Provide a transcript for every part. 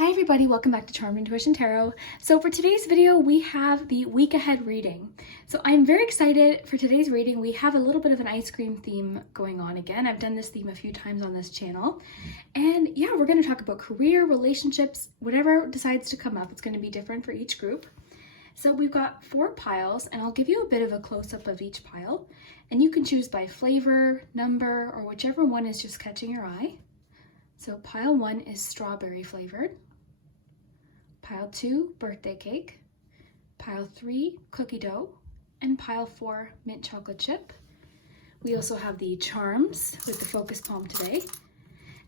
Hi everybody, welcome back to Charmed Intuition Tarot. So for today's video, we have the week ahead reading. So I'm very excited for today's reading. We have a little bit of an ice cream theme going on again. I've done this theme a few times on this channel. And yeah, we're going to talk about career, relationships, whatever decides to come up. It's going to be different for each group. So we've got 4 piles, and I'll give you a bit of a close-up of each pile. And you can choose by flavor, number, or whichever one is just catching your eye. So pile 1 is strawberry flavored. Pile 2, birthday cake. Pile 3, cookie dough. And pile 4, mint chocolate chip. We also have the charms with the focus palm today.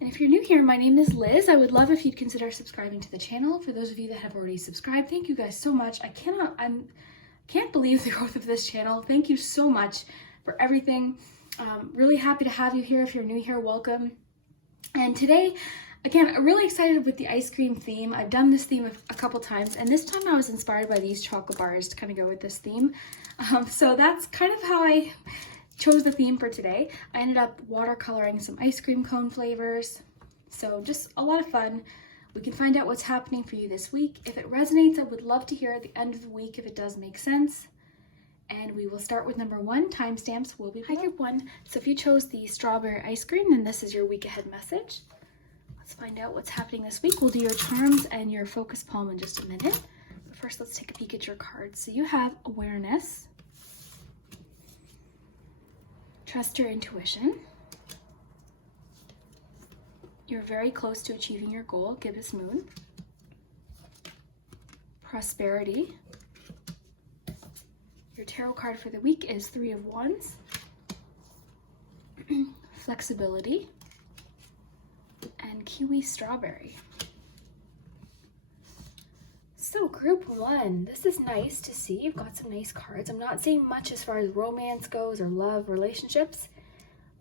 And if you're new here, my name is Liz. I would love if you'd consider subscribing to the channel. For those of you that have already subscribed, thank you guys so much. I can't believe the growth of this channel. Thank you so much for everything. Really happy to have you here. If you're new here, welcome. And today, again, I'm really excited with the ice cream theme. I've done this theme a couple times, and this time I was inspired by these chocolate bars to kind of go with this theme. So that's kind of how I chose the theme for today. I ended up watercoloring some ice cream cone flavors. So just a lot of fun. We can find out what's happening for you this week. If it resonates, I would love to hear at the end of the week if it does make sense. And we will start with number 1. Timestamps will be below. Hi, group 1. So if you chose the strawberry ice cream, then this is your week ahead message. Let's find out what's happening this week. We'll do your charms and your focus palm in just a minute. But first, let's take a peek at your cards. So you have awareness, trust your intuition, you're very close to achieving your goal, gibbous moon, prosperity. Your tarot card for the week is 3 of Wands, flexibility, and kiwi strawberry. So group 1, this is nice to see. You've got some nice cards. I'm not saying much as far as romance goes or love, relationships.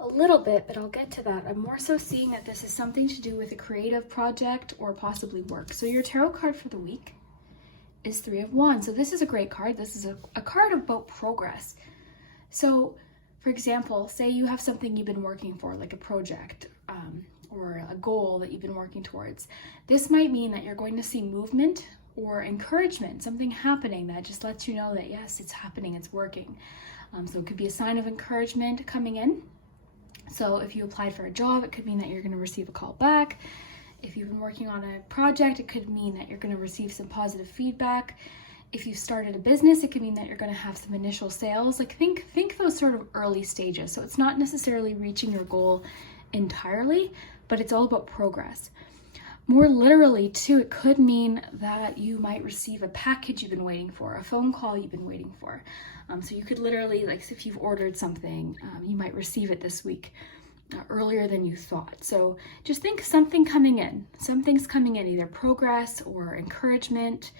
A little bit, but I'll get to that. I'm more so seeing that this is something to do with a creative project or possibly work. So your tarot card for the week is 3 of Wands. So this is a great card. This is a card about progress. So for example, say you have something you've been working for, like a project, or a goal that you've been working towards. This might mean that you're going to see movement or encouragement, something happening that just lets you know that yes, it's happening, it's working. So it could be a sign of encouragement coming in. So if you applied for a job, it could mean that you're going to receive a call back. If you've been working on a project, it could mean that you're going to receive some positive feedback. If you've started a business, it could mean that you're going to have some initial sales. Like think those sort of early stages. So it's not necessarily reaching your goal entirely, but it's all about progress. More literally too, it could mean that you might receive a package you've been waiting for, a phone call you've been waiting for. So you could literally, like if you've ordered something, you might receive it this week earlier than you thought. So just think something's coming in, either progress or encouragement.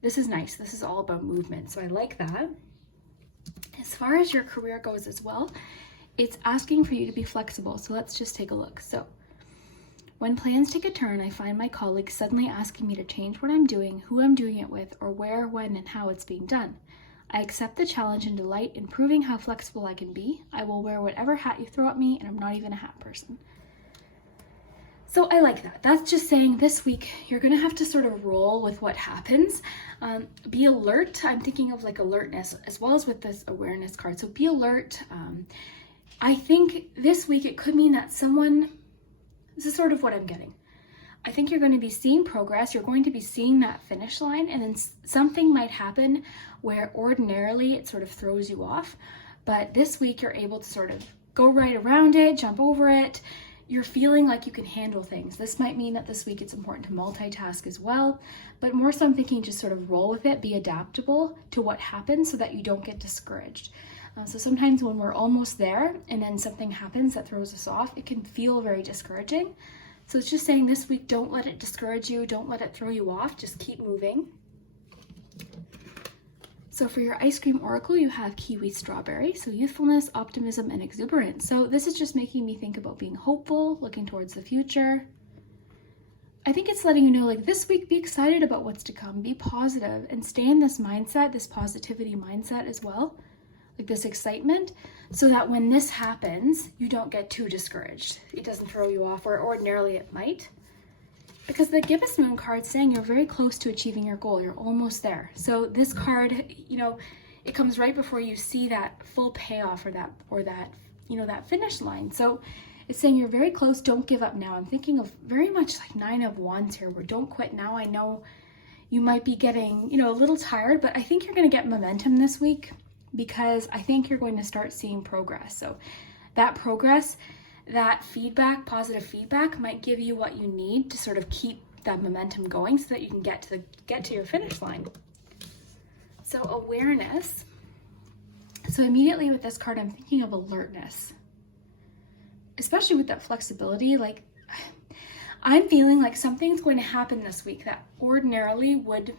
This is nice. This is all about movement. So I like that. As far as your career goes as well, it's asking for you to be flexible. So let's just take a look. So when plans take a turn, I find my colleagues suddenly asking me to change what I'm doing, who I'm doing it with, or where, when, and how it's being done. I accept the challenge and delight in proving how flexible I can be. I will wear whatever hat you throw at me, and I'm not even a hat person. So I like that. That's just saying this week you're going to have to sort of roll with what happens. Be alert. I'm thinking of like alertness as well as with this awareness card. So be alert. I think this week it could mean that this is sort of what I'm getting. I think you're going to be seeing progress. You're going to be seeing that finish line, and then something might happen where ordinarily it sort of throws you off. But this week you're able to sort of go right around it, jump over it. You're feeling like you can handle things. This might mean that this week it's important to multitask as well, but more so I'm thinking just sort of roll with it, be adaptable to what happens so that you don't get discouraged. So sometimes when we're almost there and then something happens that throws us off, it can feel very discouraging. So it's just saying this week, don't let it discourage you. Don't let it throw you off. Just keep moving. So for your ice cream oracle, you have kiwi strawberry. So youthfulness, optimism, and exuberance. So this is just making me think about being hopeful, looking towards the future. I think it's letting you know, like this week, be excited about what's to come, be positive, and stay in this mindset, this positivity mindset as well. Like this excitement, so that when this happens, you don't get too discouraged. It doesn't throw you off, or ordinarily it might. Because the gibbous moon card's saying you're very close to achieving your goal. You're almost there. So this card, you know, it comes right before you see that full payoff or that, you know, that finish line. So it's saying you're very close. Don't give up now. I'm thinking of very much like 9 of Wands here, where don't quit now. I know you might be getting, you know, a little tired, but I think you're going to get momentum this week, because I think you're going to start seeing progress. So that progress, that feedback, positive feedback, might give you what you need to sort of keep that momentum going so that you can get to your finish line. So awareness. So immediately with this card, I'm thinking of alertness, especially with that flexibility. Like, I'm feeling like something's going to happen this week that ordinarily would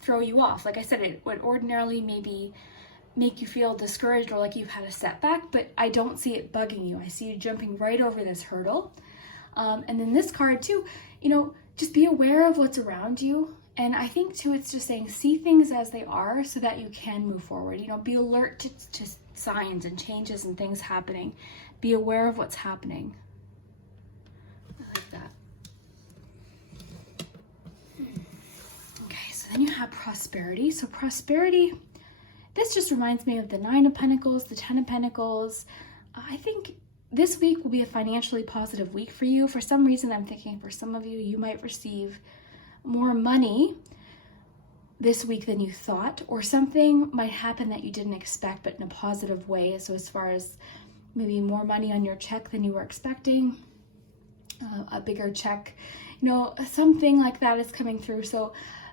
throw you off. Like I said, it would ordinarily maybe make you feel discouraged or like you've had a setback, but I don't see it bugging you. I see you jumping right over this hurdle. And then this card too, you know, just be aware of what's around you. And I think too, it's just saying, see things as they are so that you can move forward. You know, be alert to signs and changes and things happening. Be aware of what's happening. I like that. Okay, so then you have prosperity. So prosperity, this just reminds me of the 9 of Pentacles, the 10 of Pentacles. I think this week will be a financially positive week for you. For some reason, I'm thinking for some of you, you might receive more money this week than you thought, or something might happen that you didn't expect, but in a positive way. So as far as maybe more money on your check than you were expecting, a bigger check, you know, something like that is coming through. So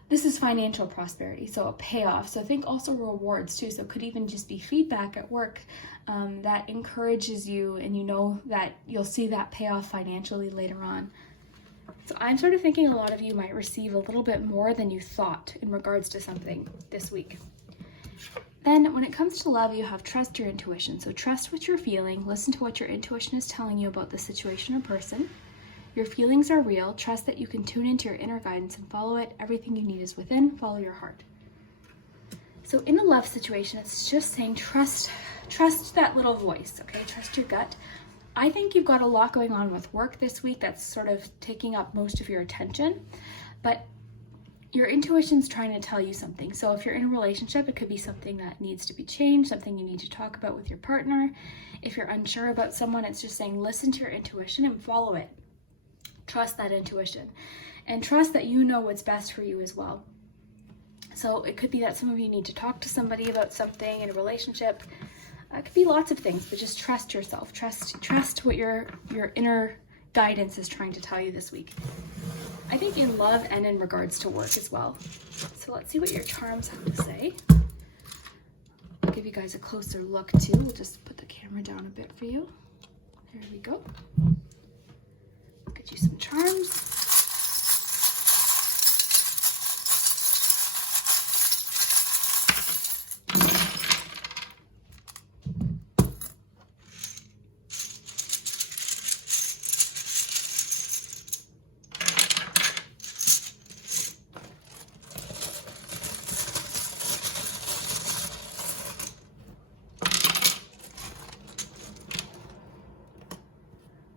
this is financial prosperity, so a payoff. So I think also rewards too. So it could even just be feedback at work that encourages you, and you know that you'll see that payoff financially later on. So I'm sort of thinking a lot of you might receive a little bit more than you thought in regards to something this week. Then when it comes to love, you have trust your intuition. So trust what you're feeling. Listen to what your intuition is telling you about the situation or person. Your feelings are real. Trust that you can tune into your inner guidance and follow it. Everything you need is within. Follow your heart. So in a love situation, it's just saying trust that little voice, okay? Trust your gut. I think you've got a lot going on with work this week that's sort of taking up most of your attention, but your intuition's trying to tell you something. So if you're in a relationship, it could be something that needs to be changed, something you need to talk about with your partner. If you're unsure about someone, it's just saying listen to your intuition and follow it. Trust that intuition, and trust that you know what's best for you as well. So it could be that some of you need to talk to somebody about something in a relationship. It could be lots of things, but just trust yourself. Trust what your inner guidance is trying to tell you this week. I think in love and in regards to work as well. So let's see what your charms have to say. I'll give you guys a closer look too. We'll just put the camera down a bit for you. There we go. Get you some charms.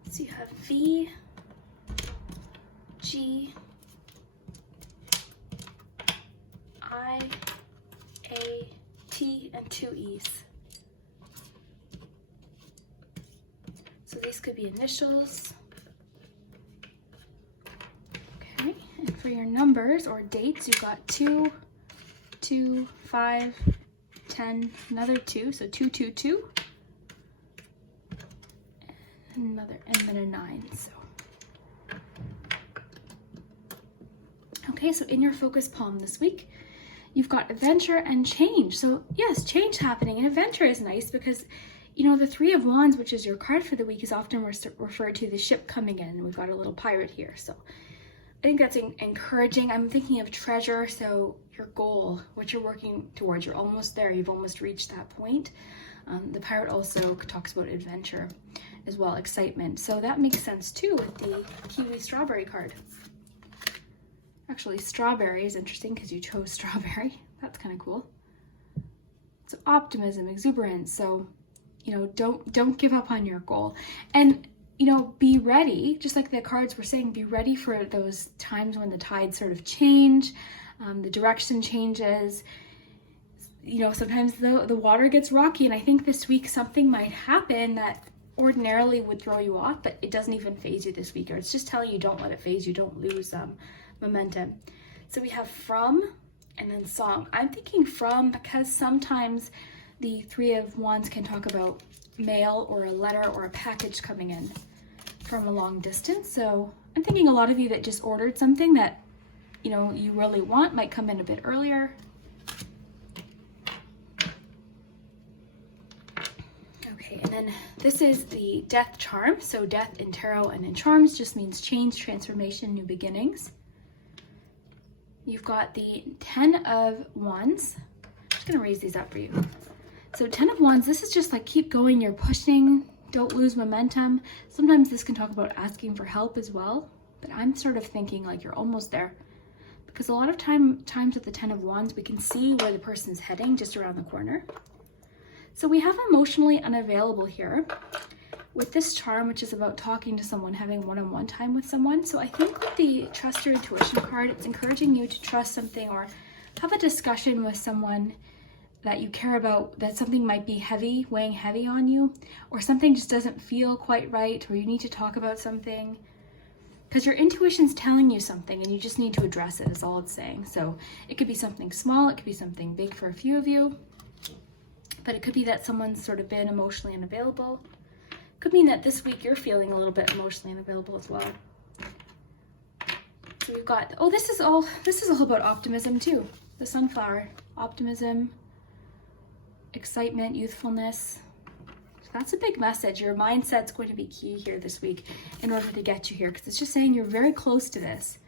So you have V, G, I, A, T, and 2 E's. So these could be initials. Okay, and for your numbers or dates, you've got 2, 2, 5, 10, another 2, so 222. Another, and then a 9. So okay, so in your focus palm this week, you've got adventure and change. So yes, change happening, and adventure is nice because, you know, the 3 of Wands, which is your card for the week, is often referred to the ship coming in. We've got a little pirate here, so I think that's encouraging. I'm thinking of treasure, so your goal, what you're working towards, you're almost there. You've almost reached that point. The pirate also talks about adventure as well, excitement. So that makes sense too with the kiwi strawberry card. Actually, strawberry is interesting because you chose strawberry. That's kind of cool. So optimism, exuberance. So, you know, don't give up on your goal. And you know, be ready, just like the cards were saying, be ready for those times when the tides sort of change, the direction changes. You know, sometimes the water gets rocky, and I think this week something might happen that ordinarily would throw you off, but it doesn't even phase you this week, or it's just telling you don't let it phase you, don't lose momentum. So we have from and then song. I'm thinking from because sometimes the Three of Wands can talk about mail or a letter or a package coming in from a long distance. So I'm thinking a lot of you that just ordered something that, you know, you really want might come in a bit earlier. Okay, and then this is the death charm. So death in tarot and in charms just means change, transformation, new beginnings. You've got the 10 of Wands. I'm just gonna raise these up for you. So 10 of Wands, this is just like keep going, you're pushing, don't lose momentum. Sometimes this can talk about asking for help as well, but I'm sort of thinking like you're almost there. Because a lot of times with the 10 of Wands, we can see where the person's heading just around the corner. So we have emotionally unavailable here with this charm, which is about talking to someone, having one-on-one time with someone. So I think with the trust your intuition card, it's encouraging you to trust something or have a discussion with someone that you care about, that something might be heavy, weighing heavy on you, or something just doesn't feel quite right, or you need to talk about something. Because your intuition's telling you something and you just need to address it, is all it's saying. So it could be something small, it could be something big for a few of you, but it could be that someone's sort of been emotionally unavailable. Could mean that this week you're feeling a little bit emotionally unavailable as well. So we've got, oh, this is all about optimism too. The sunflower, optimism, excitement, youthfulness. So that's a big message. Your mindset's going to be key here this week in order to get you here, because it's just saying you're very close to this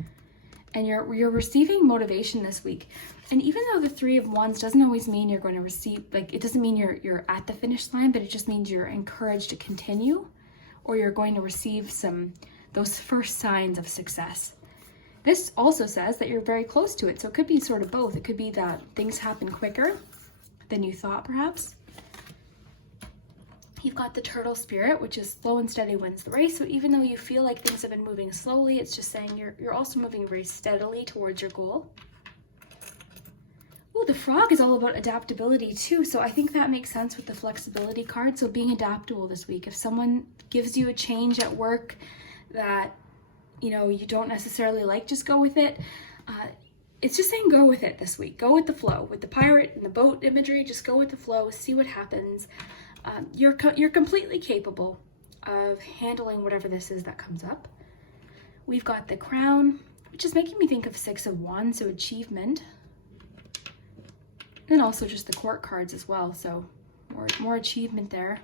and you're receiving motivation this week. And even though the Three of Wands doesn't always mean you're going to receive, like it doesn't mean you're at the finish line, but it just means you're encouraged to continue, or you're going to receive those first signs of success. This also says that you're very close to it. So it could be sort of both. It could be that things happen quicker than you thought, perhaps. You've got the turtle spirit, which is slow and steady wins the race. So even though you feel like things have been moving slowly, it's just saying you're also moving very steadily towards your goal. Oh, the frog is all about adaptability too. So I think that makes sense with the flexibility card. So being adaptable this week. If someone gives you a change at work that, you know, you don't necessarily like, just go with it. It's just saying go with it this week. Go with the flow. With the pirate and the boat imagery, just go with the flow, see what happens. You're completely capable of handling whatever this is that comes up. We've got the crown, which is making me think of Six of Wands, so achievement. And also just the court cards as well, so more achievement there.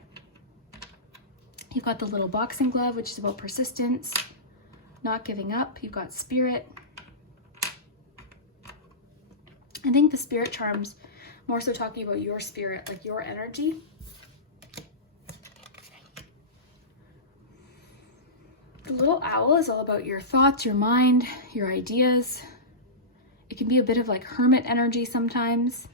You've got the little boxing glove, which is about persistence, not giving up. You've got spirit. I think the spirit charms more so talking about your spirit, like your energy. The little owl is all about your thoughts, your mind, your ideas. It can be a bit of like hermit energy sometimes.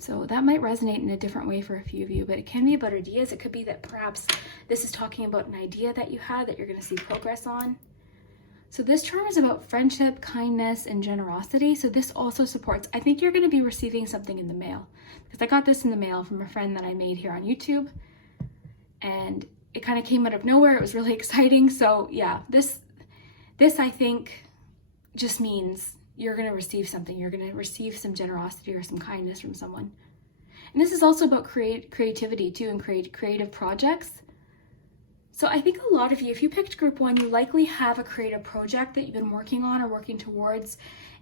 So that might resonate in a different way for a few of you, but it can be about ideas. It could be that perhaps this is talking about an idea that you had that you're going to see progress on. So this charm is about friendship, kindness, and generosity. So this also supports, I think you're going to be receiving something in the mail, because I got this in the mail from a friend that I made here on YouTube, and it kind of came out of nowhere. It was really exciting. So yeah, this I think just means you're going to receive something. You're going to receive some generosity or some kindness from someone. And this is also about creativity too, and creative projects. So I think a lot of you, if you picked group 1, you likely have a creative project that you've been working on or working towards,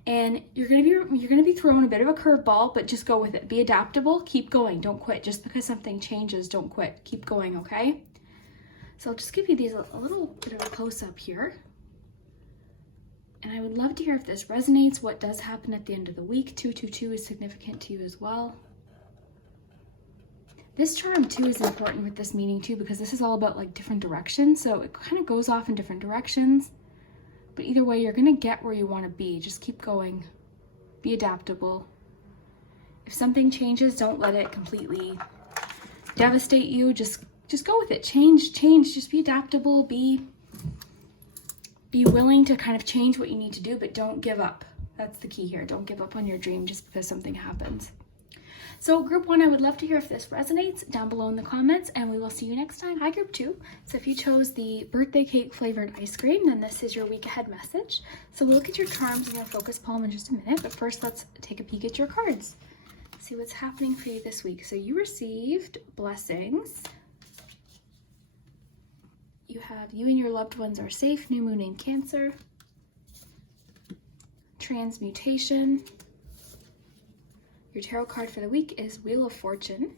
and you're going to be thrown a bit of a curveball, but just go with it. Be adaptable, keep going, don't quit. Just because something changes, don't quit. Keep going, okay? So I'll just give you these a little bit of a close-up here. And I would love to hear if this resonates, what does happen at the end of the week. 222 is significant to you as well. This charm too is important with this meaning too, because this is all about like different directions. So it kind of goes off in different directions, but either way, you're going to get where you want to be. Just keep going, be adaptable. If something changes, don't let it completely devastate you. Just just go with it. Change, just be adaptable, be willing to kind of change what you need to do, but don't give up. That's the key here. Don't give up on your dream just because something happens. So group 1, I would love to hear if this resonates down below in the comments, and we will see you next time. Hi group 2. So if you chose the birthday cake flavored ice cream, then this is your week ahead message. So we'll look at your charms and your focus poem in just a minute, but first let's take a peek at your cards. See what's happening for you this week. So you received blessings. You have you and your loved ones are safe, new moon in Cancer. Transmutation. Your tarot card for the week is Wheel of Fortune.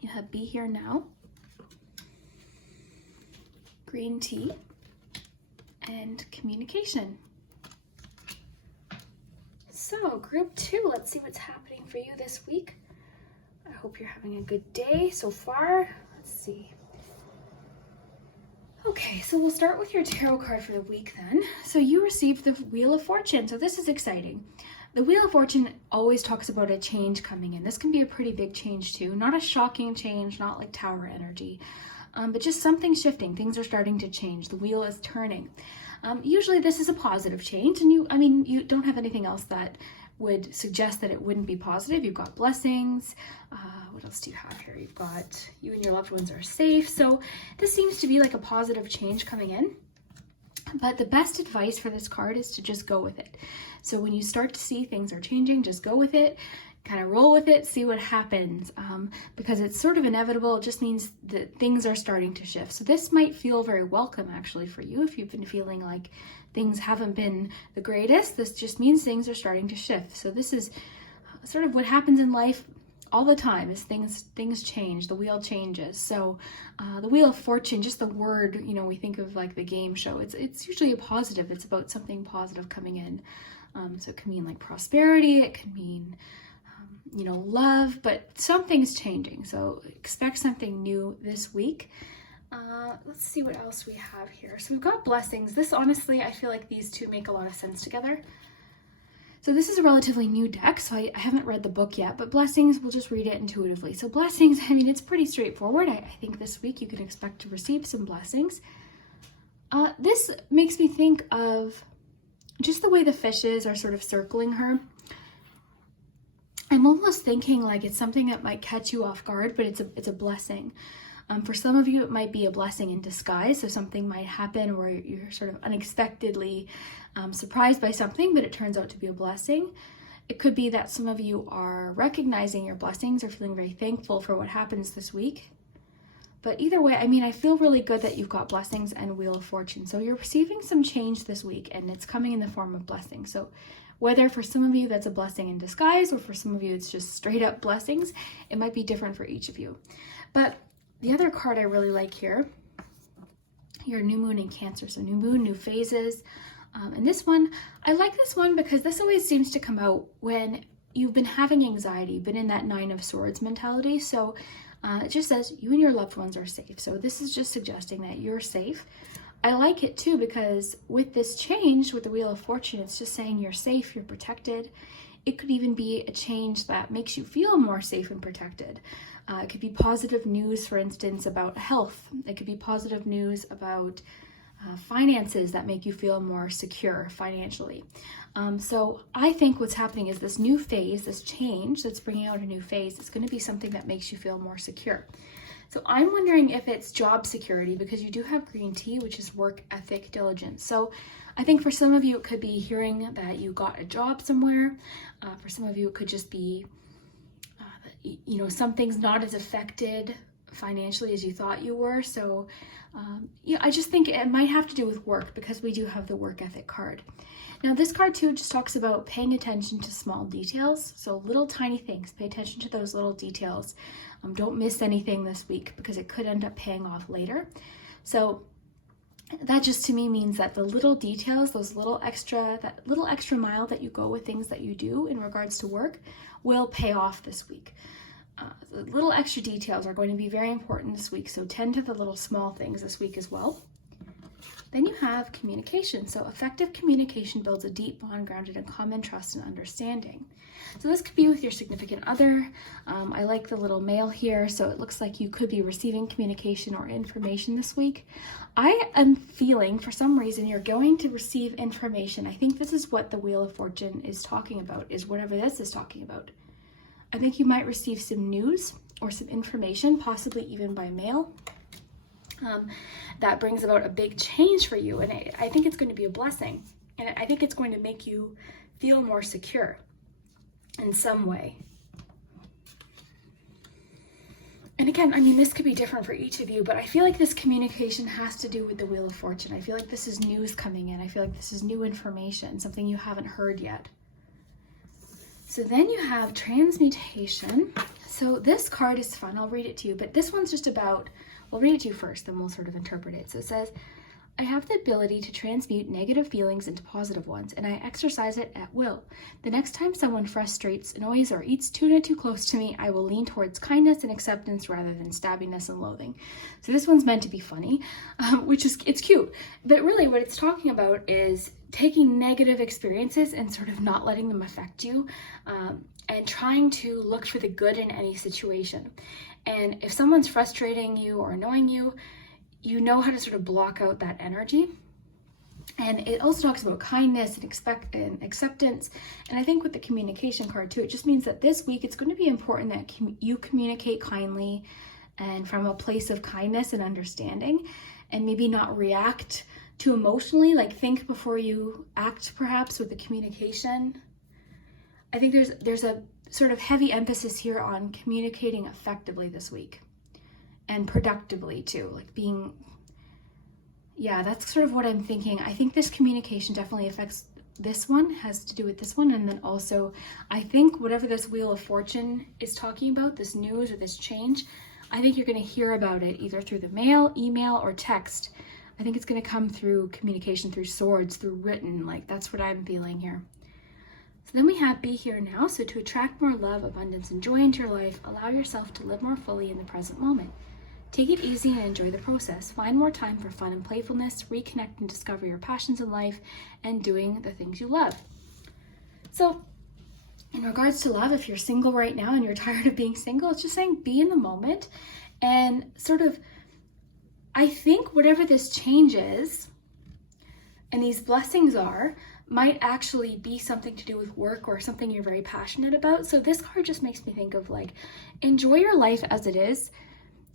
You have Be Here Now, Green Tea, and Communication. So group 2, let's see what's happening for you this week. I hope you're having a good day so far. Let's see. Okay, so we'll start with your tarot card for the week then. So you received the Wheel of Fortune, so this is exciting. The Wheel of Fortune always talks about a change coming in. This can be a pretty big change too. Not a shocking change, not like tower energy, but just something shifting. Things are starting to change. The wheel is turning. Usually this is a positive change, and you don't have anything else that would suggest that it wouldn't be positive. You've got blessings. What else do you have here? You've got you and your loved ones are safe. So this seems to be like a positive change coming in. But the best advice for this card is to just go with it. So when you start to see things are changing, just go with it, kind of roll with it, see what happens, because it's sort of inevitable. It just means that things are starting to shift. So this might feel very welcome actually for you if you've been feeling like things haven't been the greatest. This just means things are starting to shift. So this is sort of what happens in life all the time is things change, the wheel changes. So the Wheel of Fortune, just the word, we think of like the game show. It's usually a positive. It's about something positive coming in. So it can mean like prosperity. It can mean, love, but something's changing. So expect something new this week. Let's see what else we have here. So we've got blessings. This honestly, I feel like these two make a lot of sense together. So this is a relatively new deck, so I haven't read the book yet, but blessings, we'll just read it intuitively. So blessings, it's pretty straightforward. I think this week you can expect to receive some blessings. This makes me think of just the way the fishes are sort of circling her. I'm almost thinking like it's something that might catch you off guard, but it's a blessing. For some of you, it might be a blessing in disguise. So something might happen where you're sort of unexpectedly surprised by something, but it turns out to be a blessing. It could be that some of you are recognizing your blessings or feeling very thankful for what happens this week. But either way, I feel really good that you've got blessings and Wheel of Fortune. So you're receiving some change this week, and it's coming in the form of blessings. So whether for some of you that's a blessing in disguise, or for some of you it's just straight up blessings, it might be different for each of you. But the other card I really like here, your new moon in Cancer. So new moon, new phases. And this one, I like this one because this always seems to come out when you've been having anxiety, been in that 9 of Swords mentality. So it just says you and your loved ones are safe. So this is just suggesting that you're safe. I like it too because with this change, with the Wheel of Fortune, it's just saying you're safe, you're protected. It could even be a change that makes you feel more safe and protected. It could be positive news, for instance, about health. It could be positive news about finances that make you feel more secure financially. So I think what's happening is this new phase, this change that's bringing out a new phase, is going to be something that makes you feel more secure. So I'm wondering if it's job security, because you do have green tea, which is work ethic, diligence. So I think for some of you, it could be hearing that you got a job somewhere. For some of you, it could just be, something's not as affected financially as you thought you were. So, I just think it might have to do with work, because we do have the work ethic card. Now, this card too just talks about paying attention to small details. So little tiny things, pay attention to those little details. Don't miss anything this week, because it could end up paying off later. So that just to me means that the little details, that little extra mile that you go with things that you do in regards to work will pay off this week. The little extra details are going to be very important this week. So tend to the little small things this week as well. Then you have communication. So effective communication builds a deep bond grounded in common trust and understanding. So this could be with your significant other. I like the little mail here, so it looks like you could be receiving communication or information this week. I am feeling, for some reason, you're going to receive information. I think this is what the Wheel of Fortune is talking about, is whatever this is talking about. I think you might receive some news or some information, possibly even by mail. That brings about a big change for you, and I think it's going to be a blessing, and I think it's going to make you feel more secure in some way. And again, I mean, this could be different for each of you, but I feel like this communication has to do with the Wheel of Fortune. I feel like this is news coming in. I feel like this is new information, something you haven't heard yet. So then you have transmutation. So this card is fun. I'll read it to you, but this one's just about, we'll read it to you first, then we'll sort of interpret it. So it says, I have the ability to transmute negative feelings into positive ones, and I exercise it at will. The next time someone frustrates, annoys, or eats tuna too close to me, I will lean towards kindness and acceptance rather than stabbiness and loathing. So this one's meant to be funny, which is, it's cute. But really what it's talking about is taking negative experiences and sort of not letting them affect you, and trying to look for the good in any situation. And if someone's frustrating you or annoying you, you know how to sort of block out that energy. And it also talks about kindness and acceptance. And I think with the communication card too, it just means that this week it's going to be important that you communicate kindly and from a place of kindness and understanding, and maybe not react too emotionally, like think before you act perhaps with the communication. I think there's a sort of heavy emphasis here on communicating effectively this week. And productively too, like being, yeah, that's sort of what I'm thinking. I think this communication definitely affects this one, has to do with this one. And then also, I think whatever this Wheel of Fortune is talking about, this news or this change, I think you're going to hear about it either through the mail, email, or text. I think it's going to come through communication, through swords, through written, like that's what I'm feeling here. So then we have Be Here Now. So to attract more love, abundance, and joy into your life, allow yourself to live more fully in the present moment. Take it easy and enjoy the process. Find more time for fun and playfulness, reconnect and discover your passions in life, and doing the things you love. So in regards to love, if you're single right now and you're tired of being single, it's just saying be in the moment and sort of, I think whatever this change is and these blessings are, might actually be something to do with work or something you're very passionate about. So this card just makes me think of like, enjoy your life as it is,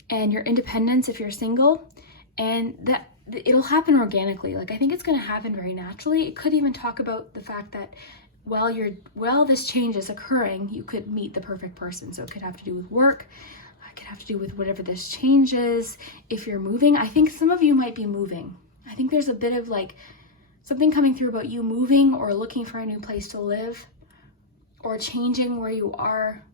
and your independence if you're single, and that it'll happen organically. Like I think it's going to happen very naturally. It could even talk about the fact that while this change is occurring, you could meet the perfect person. So it could have to do with work, it could have to do with whatever this change is. If you're moving, I think some of you might be moving. I think there's a bit of like something coming through about you moving or looking for a new place to live or changing where you are.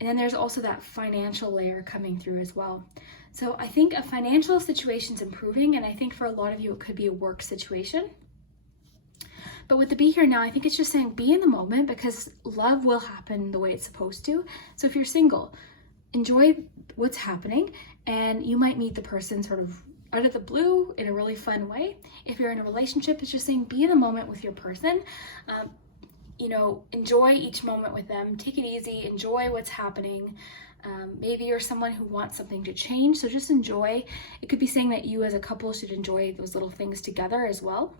And then there's also that financial layer coming through as well. So I think a financial situation's improving, and I think for a lot of you, it could be a work situation. But with the Be Here Now, I think it's just saying be in the moment, because love will happen the way it's supposed to. So if you're single, enjoy what's happening, and you might meet the person sort of out of the blue in a really fun way. If you're in a relationship, it's just saying be in the moment with your person. You know, enjoy each moment with them, take it easy, enjoy what's happening. Maybe you're someone who wants something to change, so just enjoy. It could be saying that you as a couple should enjoy those little things together as well.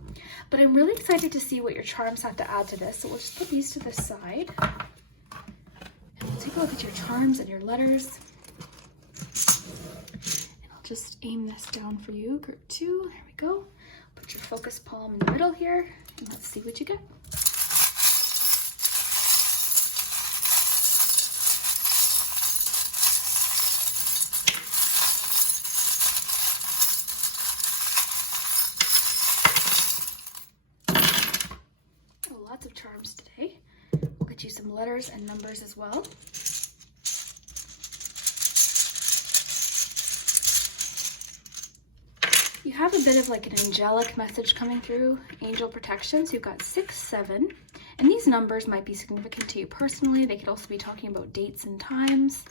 But I'm really excited to see what your charms have to add to this, so we'll just put these to the side. And we'll take a look at your charms and your letters. And I'll just aim this down for you, group 2, there we go. Put your focus palm in the middle here, and let's see what you get. Of charms today. We'll get you some letters and numbers as well. You have a bit of like an angelic message coming through, angel protection. So you've got 6, 7, and these numbers might be significant to you personally. They could also be talking about dates and times,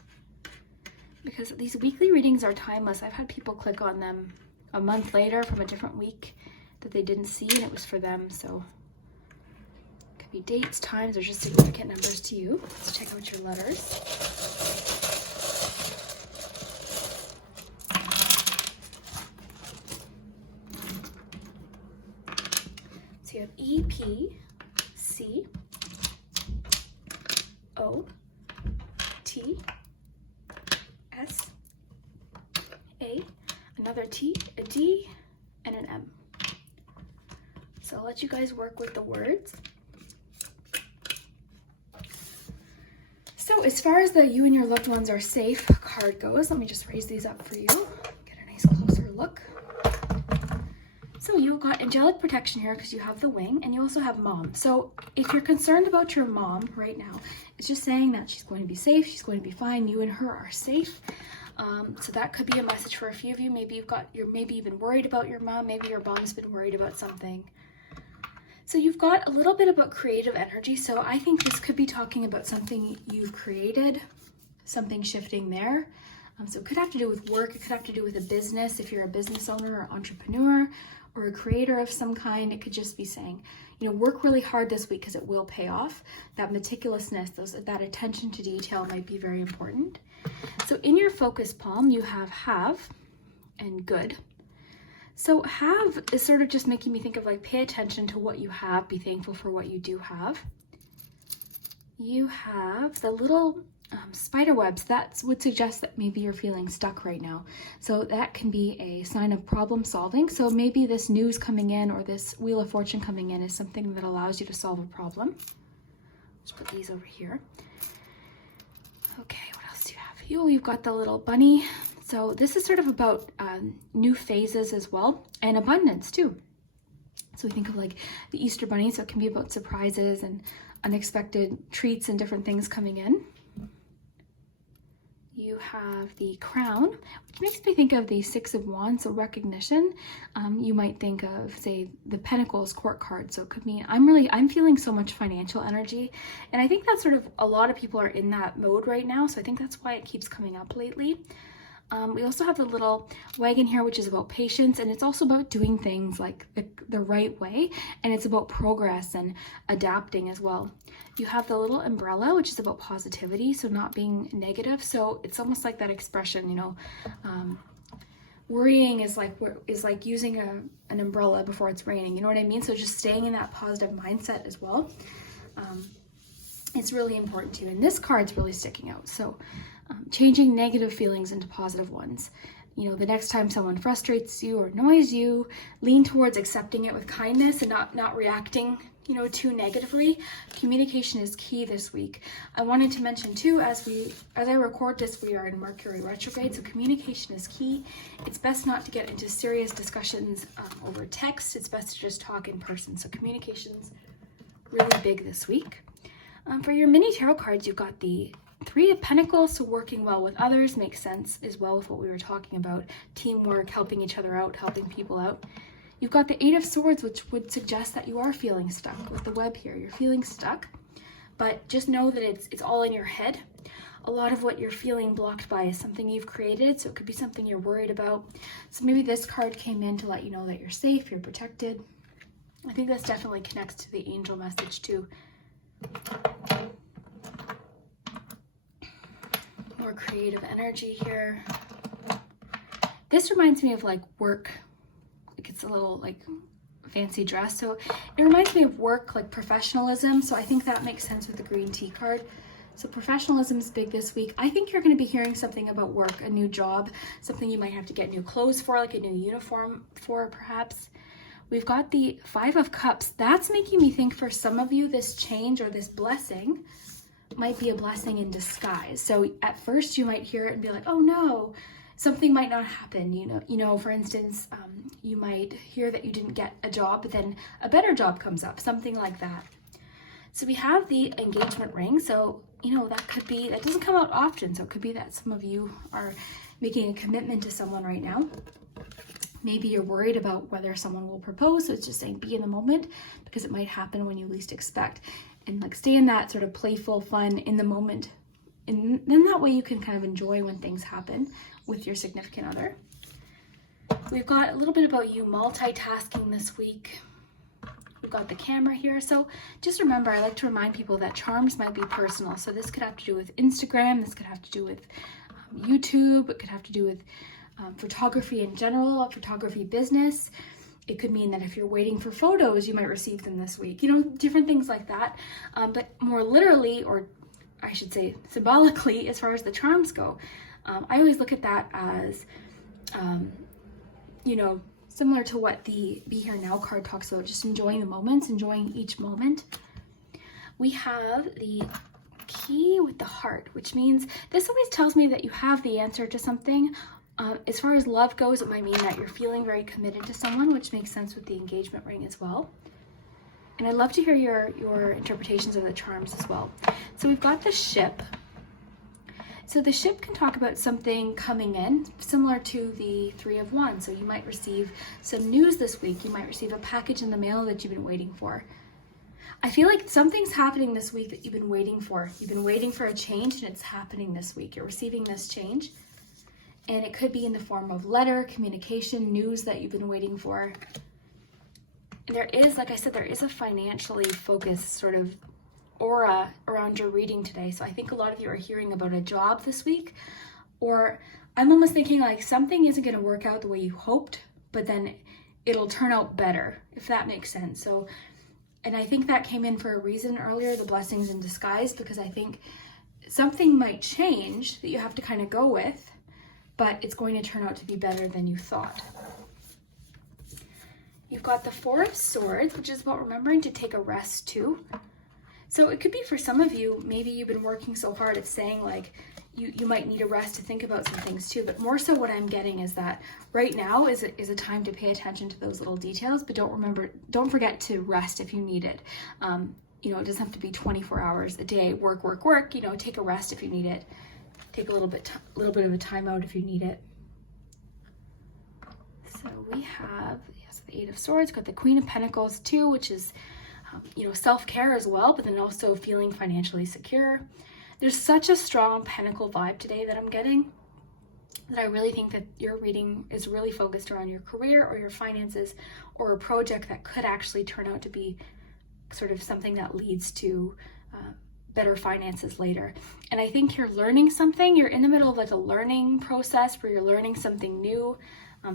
because these weekly readings are timeless. I've had people click on them a month later from a different week that they didn't see, and it was for them. So it could be dates, times, or just significant numbers to you. Let's check out your letters. So you have E, P, C, O, T, S, A, another T, a D, and an M. So I'll let you guys work with the words. So as far as the you and your loved ones are safe card goes, let me just raise these up for you. Get a nice closer look. So you got angelic protection here because you have the wing, and you also have mom. So if you're concerned about your mom right now, it's just saying that she's going to be safe, she's going to be fine, you and her are safe. So that could be a message for a few of you. Maybe you're maybe even worried about your mom, maybe your mom's been worried about something. So you've got a little bit about creative energy. So I think this could be talking about something you've created, something shifting there. So it could have to do with work, it could have to do with a business if you're a business owner or entrepreneur, or a creator of some kind. It could just be saying, you know, work really hard this week because it will pay off. That meticulousness, that attention to detail might be very important. So in your focus palm, you have and good. So have is sort of just making me think of like, pay attention to what you have, be thankful for what you do have. You have the little spider webs. That would suggest that maybe you're feeling stuck right now. So that can be a sign of problem solving. So maybe this news coming in or this Wheel of Fortune coming in is something that allows you to solve a problem. Let's put these over here. Okay, what else do you have? You've got the little bunny. So this is sort of about new phases as well, and abundance too. So we think of like the Easter bunny, so it can be about surprises and unexpected treats and different things coming in. You have the crown, which makes me think of the Six of Wands, so recognition. You might think of, say, the Pentacles court card. So it could mean I'm feeling so much financial energy. And I think that's sort of, a lot of people are in that mode right now. So I think that's why it keeps coming up lately. We also have the little wagon here, which is about patience, and it's also about doing things like the right way, and it's about progress and adapting as well. You have the little umbrella, which is about positivity, so not being negative. So it's almost like that expression, you know, worrying is like using an umbrella before it's raining, you know what I mean? So just staying in that positive mindset as well. It's really important too, and this card's really sticking out. So changing negative feelings into positive ones. You know, the next time someone frustrates you or annoys you, lean towards accepting it with kindness and not reacting, you know, too negatively. Communication is key this week. I wanted to mention too, as I record this, we are in Mercury retrograde, so communication is key. It's best not to get into serious discussions over text. It's best to just talk in person. So communication's really big this week. For your mini tarot cards, you've got the Three of Pentacles, so working well with others makes sense as well with what we were talking about. Teamwork, helping each other out, helping people out. You've got the Eight of Swords, which would suggest that you are feeling stuck with the web here. You're feeling stuck, but just know that it's all in your head. A lot of what you're feeling blocked by is something you've created, so it could be something you're worried about. So maybe this card came in to let you know that you're safe, you're protected. I think this definitely connects to the angel message too. More creative energy here. This reminds me of like work. Like it's a little like fancy dress. So it reminds me of work, like professionalism. So I think that makes sense with the green tea card. So professionalism is big this week. I think you're going to be hearing something about work, a new job, something you might have to get new clothes for, like a new uniform for perhaps. We've got the Five of Cups. That's making me think for some of you, this change or this blessing might be a blessing in disguise. So at first you might hear it and be like, oh no, something might not happen. You know, for instance, you might hear that you didn't get a job, but then a better job comes up, something like that. So we have the engagement ring. So, you know, that doesn't come out often. So it could be that some of you are making a commitment to someone right now. Maybe you're worried about whether someone will propose. So it's just saying be in the moment because it might happen when you least expect. And like stay in that sort of playful fun in the moment. And then that way you can kind of enjoy when things happen with your significant other. We've got a little bit about you multitasking this week. We've got the camera here. So just remember, I like to remind people that charms might be personal. So this could have to do with Instagram. This could have to do with YouTube. It could have to do with photography in general, photography business. It could mean that if you're waiting for photos, you might receive them this week. You know, different things like that. But more literally, or I should say symbolically, as far as the charms go, I always look at that as, you know, similar to what the Be Here Now card talks about, just enjoying the moments, enjoying each moment. We have the key with the heart, which means this always tells me that you have the answer to something. As far as love goes, it might mean that you're feeling very committed to someone, which makes sense with the engagement ring as well. And I'd love to hear your interpretations of the charms as well. So we've got the ship. So the ship can talk about something coming in, similar to the Three of Wands. So you might receive some news this week. You might receive a package in the mail that you've been waiting for. I feel like something's happening this week that you've been waiting for. You've been waiting for a change, and it's happening this week. You're receiving this change. And it could be in the form of letter, communication, news that you've been waiting for. And there is, like I said, there is a financially focused sort of aura around your reading today. So I think a lot of you are hearing about a job this week, or I'm almost thinking like something isn't going to work out the way you hoped, but then it'll turn out better, if that makes sense. So, and I think that came in for a reason earlier, the blessings in disguise, because I think something might change that you have to kind of go with, but it's going to turn out to be better than you thought. You've got the Four of Swords, which is about remembering to take a rest too. So it could be for some of you, maybe you've been working so hard at saying like, you might need a rest to think about some things too, but more so what I'm getting is that right now is a time to pay attention to those little details, but don't forget to rest if you need it. You know, it doesn't have to be 24 hours a day, work, you know, take a rest if you need it. Take a little bit of a time out if you need it. So we have, yes, the Eight of Swords, got the Queen of Pentacles too, which is, you know, self-care as well, but then also feeling financially secure. There's such a strong Pentacle vibe today that I'm getting, that I really think that your reading is really focused around your career or your finances, or a project that could actually turn out to be sort of something that leads to better finances later. And I think you're learning something. You're in the middle of like a learning process where you're learning something new,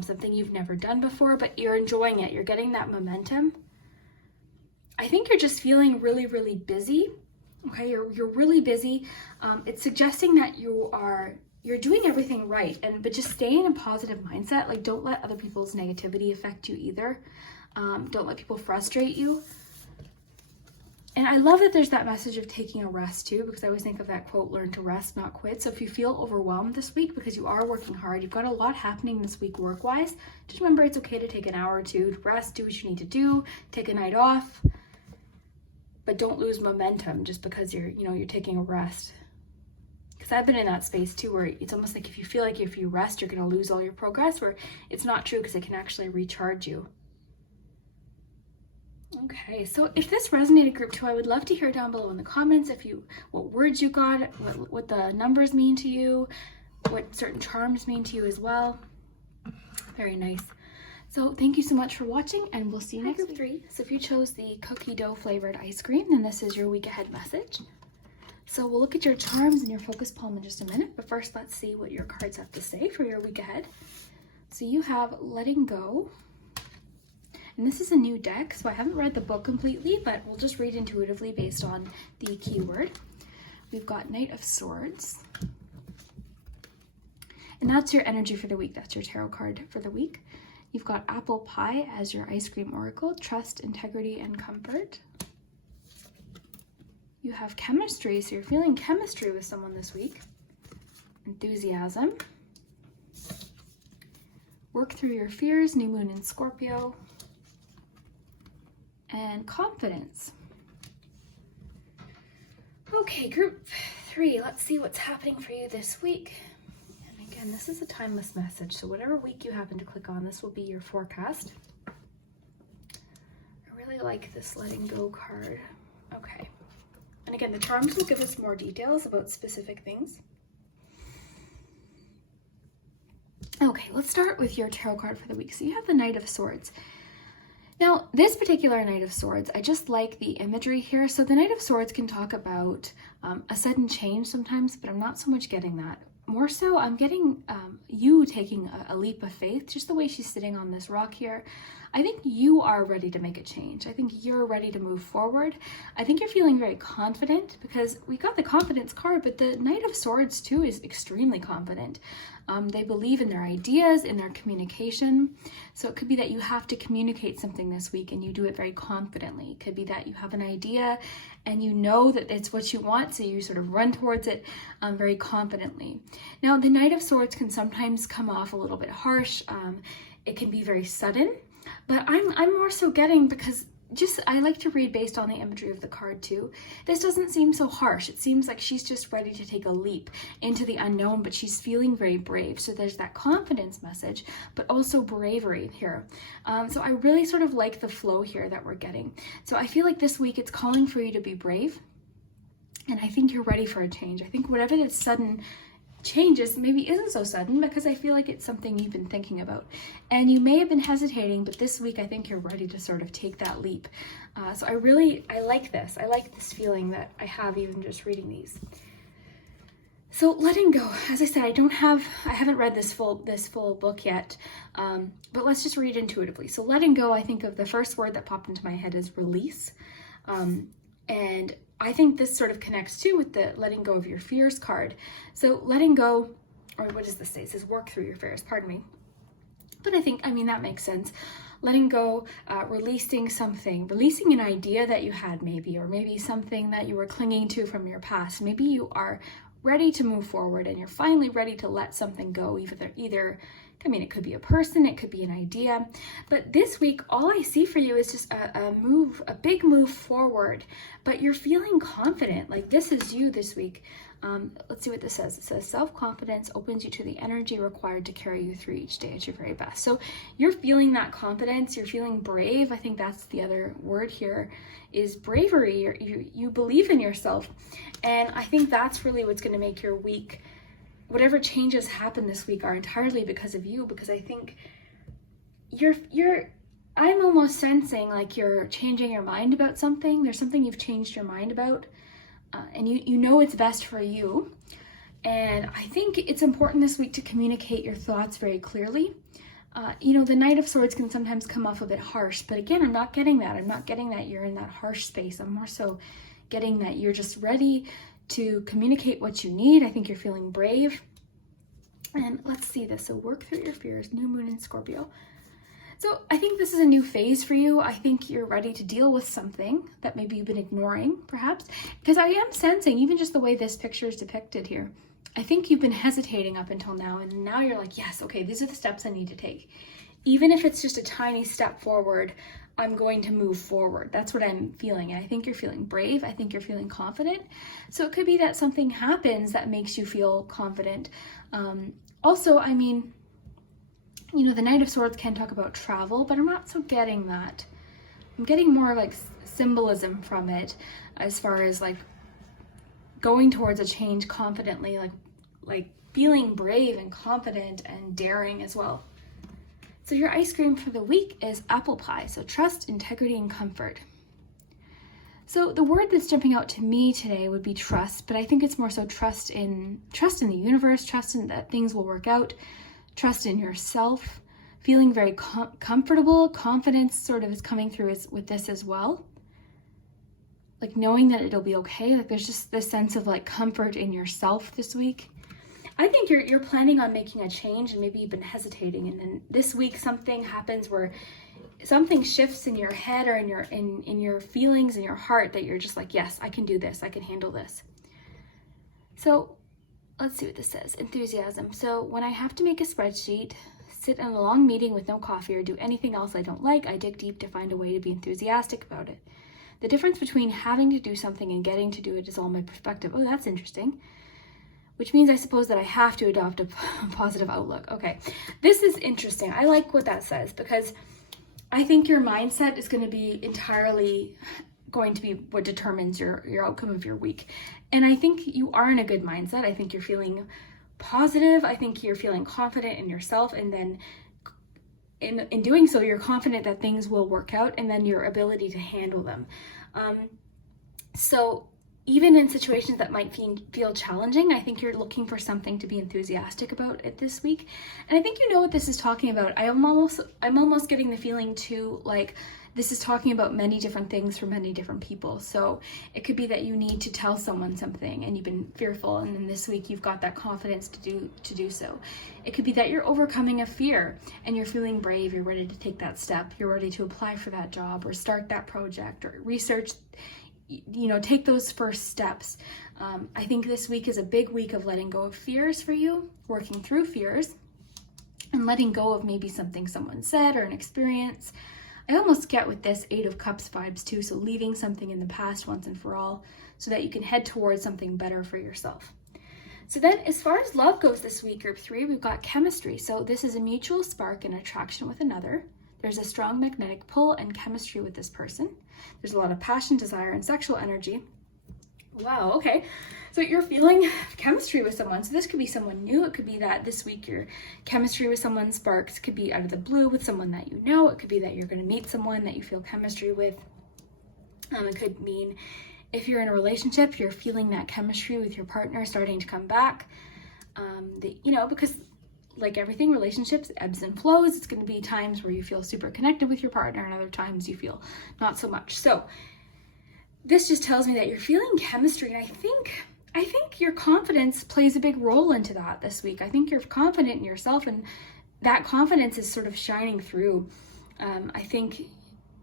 something you've never done before, but you're enjoying it. You're getting that momentum. I think you're just feeling really, really busy. Okay, you're really busy. It's suggesting that you're doing everything right, but just stay in a positive mindset. Like, don't let other people's negativity affect you either. Don't let people frustrate you. And I love that there's that message of taking a rest too, because I always think of that quote, learn to rest, not quit. So if you feel overwhelmed this week because you are working hard, you've got a lot happening this week work-wise, just remember it's okay to take an hour or two to rest, do what you need to do, take a night off, but don't lose momentum just because you're taking a rest. Because I've been in that space too, where it's almost like if you feel like if you rest, you're going to lose all your progress, where it's not true, because it can actually recharge you. Okay, so if this resonated, group 2, I would love to hear down below in the comments what words you got, what the numbers mean to you, what certain charms mean to you as well. Very nice. So thank you so much for watching, and we'll see you next week. 3. So if you chose the cookie dough flavored ice cream, then this is your week ahead message. So we'll look at your charms and your focus palm in just a minute, but first let's see what your cards have to say for your week ahead. So you have letting go. And this is a new deck, so I haven't read the book completely, but we'll just read intuitively based on the keyword. We've got Knight of Swords. And that's your energy for the week. That's your tarot card for the week. You've got Apple Pie as your ice cream oracle, trust, integrity, and comfort. You have chemistry, so you're feeling chemistry with someone this week. Enthusiasm. Work through your fears, new moon in Scorpio. And confidence. Okay, group 3, let's see what's happening for you this week. And again, this is a timeless message, so whatever week you happen to click on, this will be your forecast. I really like this letting go card. Okay. And again, the charms will give us more details about specific things. Okay, Okay, let's start with your tarot card for the week. So you have the Knight of Swords. Now, this particular Knight of Swords, I just like the imagery here. So the Knight of Swords can talk about a sudden change sometimes, but I'm not so much getting that. More so, I'm getting you taking a leap of faith, just the way she's sitting on this rock here. I think you are ready to make a change. I think you're ready to move forward. I think you're feeling very confident because we got the confidence card, but the Knight of Swords too is extremely confident. They believe in their ideas, in their communication. So it could be that you have to communicate something this week and you do it very confidently. It could be that you have an idea and you know that it's what you want, so you sort of run towards it very confidently. Now, the Knight of Swords can sometimes come off a little bit harsh. It can be very sudden, but I'm more so getting, because I like to read based on the imagery of the card too. This doesn't seem so harsh. It seems like she's just ready to take a leap into the unknown, but she's feeling very brave. So there's that confidence message, but also bravery here. So I really sort of like the flow here that we're getting. So I feel like this week it's calling for you to be brave. And I think you're ready for a change. I think whatever this sudden changes maybe isn't so sudden, because I feel like it's something you've been thinking about and you may have been hesitating, but this week I think you're ready to sort of take that leap. So I like this. I like this feeling that I have even just reading these. So letting go, as I said, I haven't read this full book yet, but let's just read intuitively. So letting go, I think of the first word that popped into my head is release. And I think this sort of connects too with the letting go of your fears card. So letting go, or what does this say? It says work through your fears, pardon me. But I mean, that makes sense. Letting go, releasing something, releasing an idea that you had maybe, or maybe something that you were clinging to from your past. Maybe you are ready to move forward and you're finally ready to let something go, either I mean, it could be a person, it could be an idea, but this week, all I see for you is just a big move forward, but you're feeling confident. Like this is you this week. Let's see what this says. It says self-confidence opens you to the energy required to carry you through each day at your very best. So you're feeling that confidence, you're feeling brave. I think that's the other word here is bravery. You believe in yourself. And I think that's really what's going to make your week, whatever changes happen this week are entirely because of you, because I think I'm almost sensing like you're changing your mind about something. There's something you've changed your mind about, and you know it's best for you. And I think it's important this week to communicate your thoughts very clearly. The Knight of Swords can sometimes come off a bit harsh, but again, I'm not getting that. I'm not getting that you're in that harsh space. I'm more so getting that you're just ready to communicate what you need. I think you're feeling brave. And let's see this. So work through your fears, new moon in Scorpio. So I think this is a new phase for you. I think you're ready to deal with something that maybe you've been ignoring, perhaps, because I am sensing, even just the way this picture is depicted here, I think you've been hesitating up until now, and now you're like, yes, okay, these are the steps I need to take. Even if it's just a tiny step forward, I'm going to move forward. That's what I'm feeling. And I think you're feeling brave. I think you're feeling confident. So it could be that something happens that makes you feel confident. Also, I mean, the Knight of Swords can talk about travel, but I'm not so getting that. I'm getting more like symbolism from it as far as like going towards a change confidently, like feeling brave and confident and daring as well. So your ice cream for the week is apple pie. So trust, integrity, and comfort. So the word that's jumping out to me today would be trust, but I think it's more so trust in the universe, trust in that things will work out, trust in yourself, feeling very comfortable. Confidence sort of is coming through with this as well. Like knowing that it'll be okay. Like there's just this sense of like comfort in yourself this week. I think you're planning on making a change, and maybe you've been hesitating, and then this week something happens where something shifts in your head or in your feelings, in your heart, that you're just like, yes, I can do this, I can handle this. So let's see what this says. Enthusiasm. So when I have to make a spreadsheet, sit in a long meeting with no coffee, or do anything else I don't like, I dig deep to find a way to be enthusiastic about it. The difference between having to do something and getting to do it is all my perspective. Oh, that's interesting. Which means I suppose that I have to adopt a positive outlook. Okay, this is interesting. I like what that says, because I think your mindset is going to be entirely going to be what determines your outcome of your week. And I think you are in a good mindset. I think you're feeling positive. I think you're feeling confident in yourself, and then in doing so, you're confident that things will work out, and then your ability to handle them. So even in situations that might feel challenging, I think you're looking for something to be enthusiastic about it this week. And I think you know what this is talking about. I'm almost getting the feeling too, like this is talking about many different things for many different people. So it could be that you need to tell someone something and you've been fearful, and then this week you've got that confidence to do so. It could be that you're overcoming a fear and you're feeling brave, you're ready to take that step, you're ready to apply for that job or start that project or research, take those first steps. I think this week is a big week of letting go of fears for you, working through fears, and letting go of maybe something someone said or an experience. I almost get with this 8 of Cups vibes too, so leaving something in the past once and for all so that you can head towards something better for yourself. So then as far as love goes this week, group 3, we've got chemistry. So this is a mutual spark and attraction with another. There's a strong magnetic pull and chemistry with this person. There's a lot of passion, desire, and sexual energy. Wow, okay. So you're feeling chemistry with someone. So this could be someone new. It could be that this week your chemistry with someone sparks. It could be out of the blue with someone that you know. It could be that you're going to meet someone that you feel chemistry with. It could mean if you're in a relationship, you're feeling that chemistry with your partner starting to come back. Because like everything, relationships ebbs and flows. It's going to be times where you feel super connected with your partner and other times you feel not so much. So this just tells me that you're feeling chemistry. And I think your confidence plays a big role into that this week. I think you're confident in yourself, and that confidence is sort of shining through. I think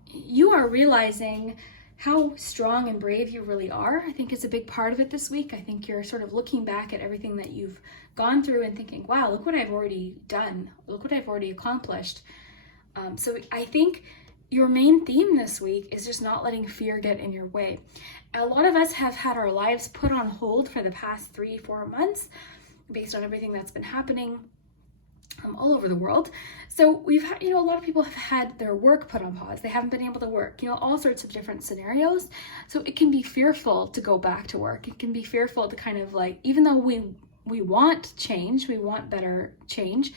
you are realizing how strong and brave you really are. I think it's a big part of it this week. I think you're sort of looking back at everything that you've gone through and thinking, wow, look what I've already done. Look what I've already accomplished. So I think your main theme this week is just not letting fear get in your way. A lot of us have had our lives put on hold for the past 3-4 months based on everything that's been happening all over the world. So we've had, a lot of people have had their work put on pause. They haven't been able to work, all sorts of different scenarios. So it can be fearful to go back to work. It can be fearful to kind of like, even though we want change, we want better change,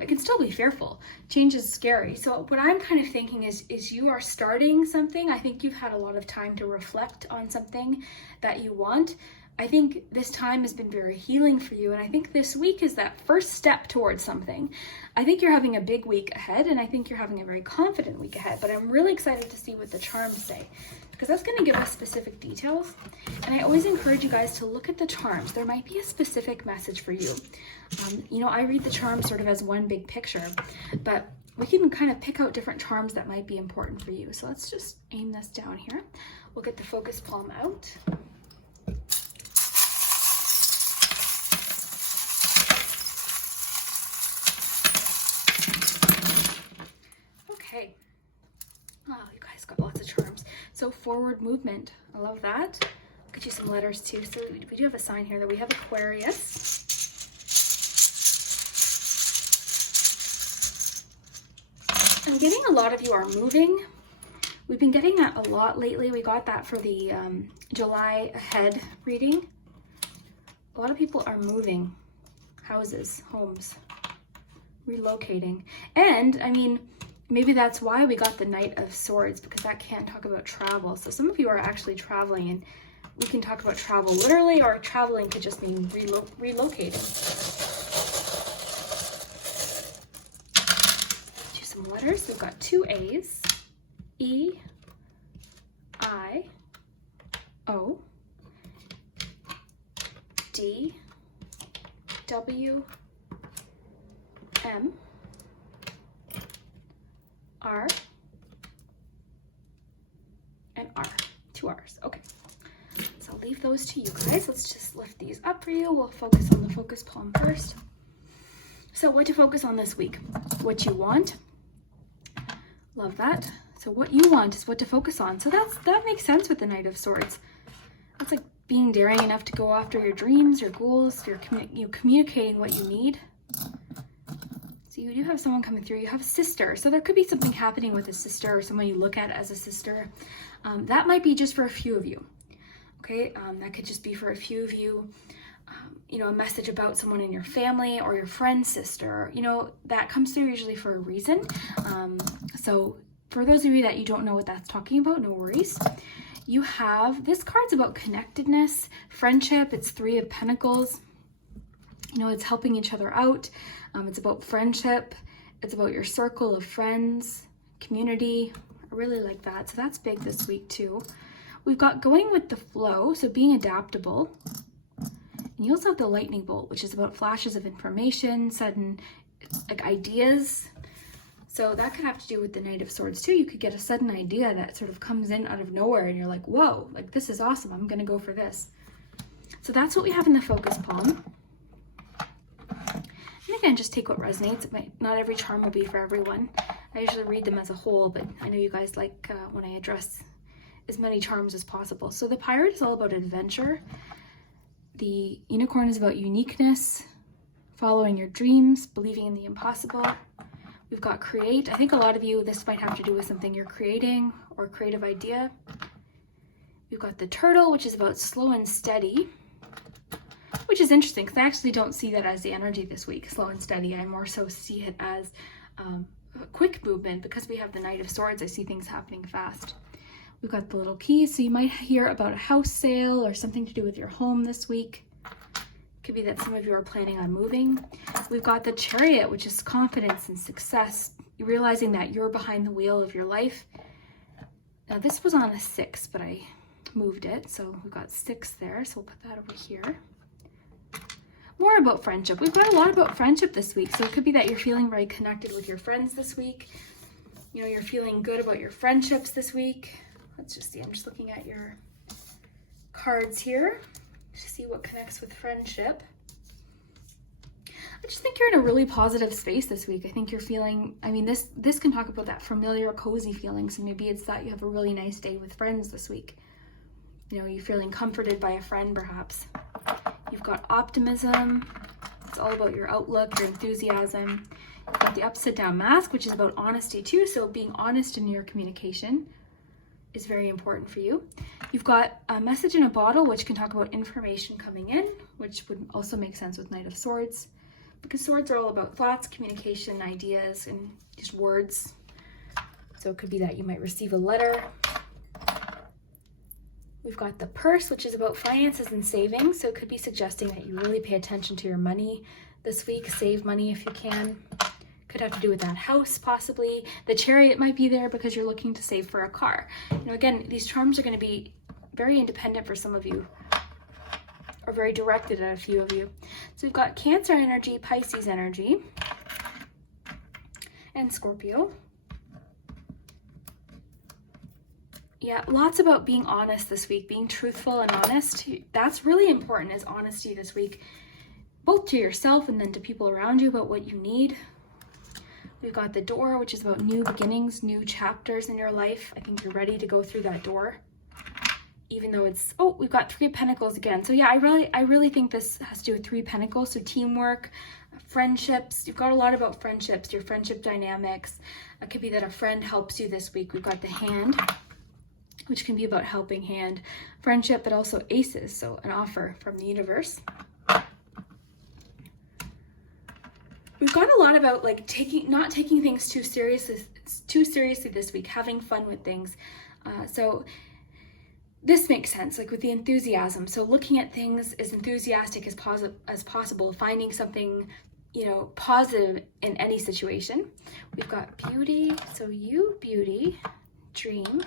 it can still be fearful. Change is scary. So what I'm kind of thinking is you are starting something. I think you've had a lot of time to reflect on something that you want. I think this time has been very healing for you, and I think this week is that first step towards something. I think you're having a big week ahead, and I think you're having a very confident week ahead, but I'm really excited to see what the charms say, because that's going to give us specific details. And I always encourage you guys to look at the charms. There might be a specific message for you. I read the charms sort of as one big picture, but we can kind of pick out different charms that might be important for you. So let's just aim this down here. We'll get the focus palm out. Okay. Oh, you guys got lots of charms. So forward movement. I love that. I'll get you some letters too. So we do have a sign here that we have Aquarius. I'm getting a lot of you are moving. We've been getting that a lot lately. We got that for the July ahead reading. A lot of people are moving houses, homes, relocating. And I mean, maybe that's why we got the Knight of Swords, because that can't talk about travel. So some of you are actually traveling, and we can talk about travel literally, or traveling could just mean relocating. Letters. We've got 2 A's, E, I, O, D, W, M, R, and R. 2 R's. Okay. So I'll leave those to you guys. Let's just lift these up for you. We'll focus on the focus palm first. So what to focus on this week? What you want. Love that. So what you want is what to focus on. So that makes sense with the Knight of Swords. That's like being daring enough to go after your dreams, your goals, you're communicating what you need. So you do have someone coming through. You have a sister. So there could be something happening with a sister or someone you look at as a sister. That might be just for a few of you. Okay, that could just be for a few of you. you know, a message about someone in your family or your friend's sister, you know, that comes through usually for a reason. So for those of you that you don't know what that's talking about, no worries. You have, this card's about connectedness, friendship. It's 3 of Pentacles. You know, it's helping each other out. It's about friendship. It's about your circle of friends, community. I really like that. So that's big this week too. We've got going with the flow, so being adaptable. And you also have the lightning bolt, which is about flashes of information, sudden like ideas. So that could have to do with the Knight of Swords too. You could get a sudden idea that sort of comes in out of nowhere and you're like, whoa, like this is awesome. I'm gonna go for this. So that's what we have in the focus palm. And again, just take what resonates. It might, not every charm will be for everyone. I usually read them as a whole, but I know you guys like when I address as many charms as possible. So the Pirate is all about adventure. The Unicorn is about uniqueness, following your dreams, believing in the impossible. We've got Create. I think a lot of you, this might have to do with something you're creating or a creative idea. We've got the Turtle, which is about slow and steady, which is interesting because I actually don't see that as the energy this week, slow and steady. I more so see it as a quick movement. Because we have the Knight of Swords, I see things happening fast. We've got the little keys, so you might hear about a house sale or something to do with your home this week. Could be that some of you are planning on moving. We've got the Chariot, which is confidence and success. You're realizing that you're behind the wheel of your life. Now this was on a 6, but I moved it, so we've got 6 there, so we'll put that over here. More about friendship. We've got a lot about friendship this week, so it could be that you're feeling very connected with your friends this week. You know, you're feeling good about your friendships this week. Let's just see, I'm just looking at your cards here to see what connects with friendship. I just think you're in a really positive space this week. I think you're feeling, I mean, this can talk about that familiar, cozy feeling. So maybe it's that you have a really nice day with friends this week. You know, you're feeling comforted by a friend perhaps. You've got optimism. It's all about your outlook, your enthusiasm. You've got the upside down mask, which is about honesty too. So being honest in your communication is very important for you. You've got a message in a bottle, which can talk about information coming in, which would also make sense with Knight of Swords, because swords are all about thoughts, communication, ideas, and just words. So it could be that you might receive a letter. We've got the Purse, which is about finances and savings. So it could be suggesting that you really pay attention to your money this week. Save money if you can. Could have to do with that house, possibly. The Chariot might be there because you're looking to save for a car. You know, again, these charms are going to be very independent for some of you, or very directed at a few of you. So we've got Cancer energy, Pisces energy, and Scorpio. Yeah, lots about being honest this week, being truthful and honest. That's really important, is honesty this week, both to yourself and then to people around you about what you need. We've got the Door, which is about new beginnings, new chapters in your life. I think you're ready to go through that door, even though it's, oh, we've got 3 of Pentacles again. So yeah, I really think this has to do with 3 Pentacles. So teamwork, friendships. You've got a lot about friendships, your friendship dynamics. It could be that a friend helps you this week. We've got the Hand, which can be about helping hand, friendship, but also aces. So an offer from the universe. We've got a lot about like not taking things too seriously this week, having fun with things. So this makes sense, like with the enthusiasm. So looking at things as enthusiastic as possible, finding something, you know, positive in any situation. We've got Beauty. So you, Beauty, Dream.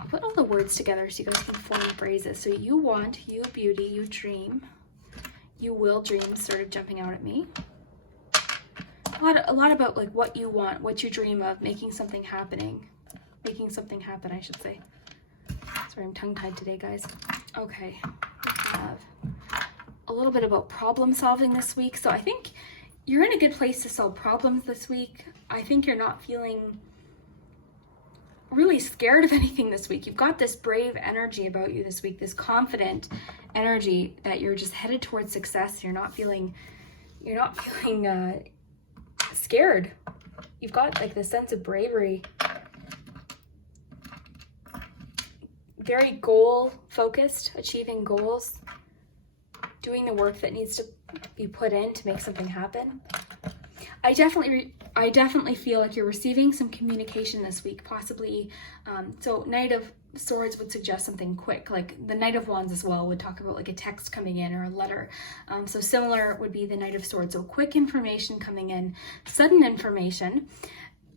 I'll put all the words together so you guys can form phrases. So you want, you, Beauty, you dream. You will dream, sort of jumping out at me. A lot about like what you want, what you dream of, making something happen, I should say. Sorry, I'm tongue-tied today, guys. Okay, we have a little bit about problem solving this week. So I think you're in a good place to solve problems this week. I think you're not feeling really scared of anything this week. You've got this brave energy about you this week, this confident energy that you're just headed towards success. You're not feeling scared. You've got like this sense of bravery, very goal focused, achieving goals. doing the work that needs to be put in to make something happen. I definitely feel like you're receiving some communication this week, possibly. So Knight of Swords would suggest something quick, like the Knight of Wands as well would talk about like a text coming in or a letter. So similar would be the Knight of Swords. So quick information coming in, sudden information.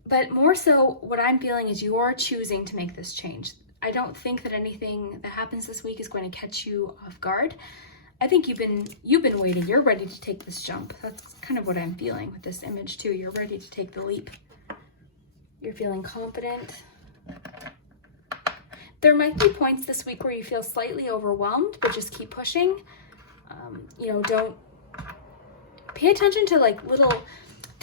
But more so what I'm feeling is you're choosing to make this change. I don't think that anything that happens this week is going to catch you off guard. I think you've been waiting. You're ready to take this jump. That's kind of what I'm feeling with this image too. You're ready to take the leap. You're feeling confident. There might be points this week where you feel slightly overwhelmed, but just keep pushing. Don't pay attention to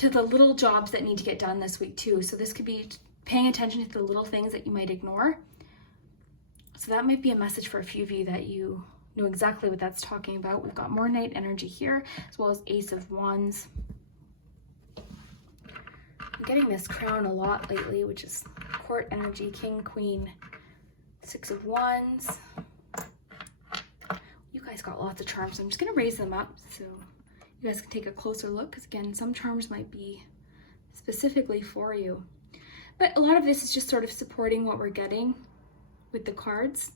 the little jobs that need to get done this week too. So this could be paying attention to the little things that you might ignore. So that might be a message for a few of you that you know exactly what that's talking about. We've got more Knight energy here, as well as Ace of Wands. I'm getting this crown a lot lately, which is Court energy, King, Queen, Six of Wands. You guys got lots of charms. I'm just going to raise them up so you guys can take a closer look, because again, some charms might be specifically for you. But a lot of this is just sort of supporting what we're getting with the cards.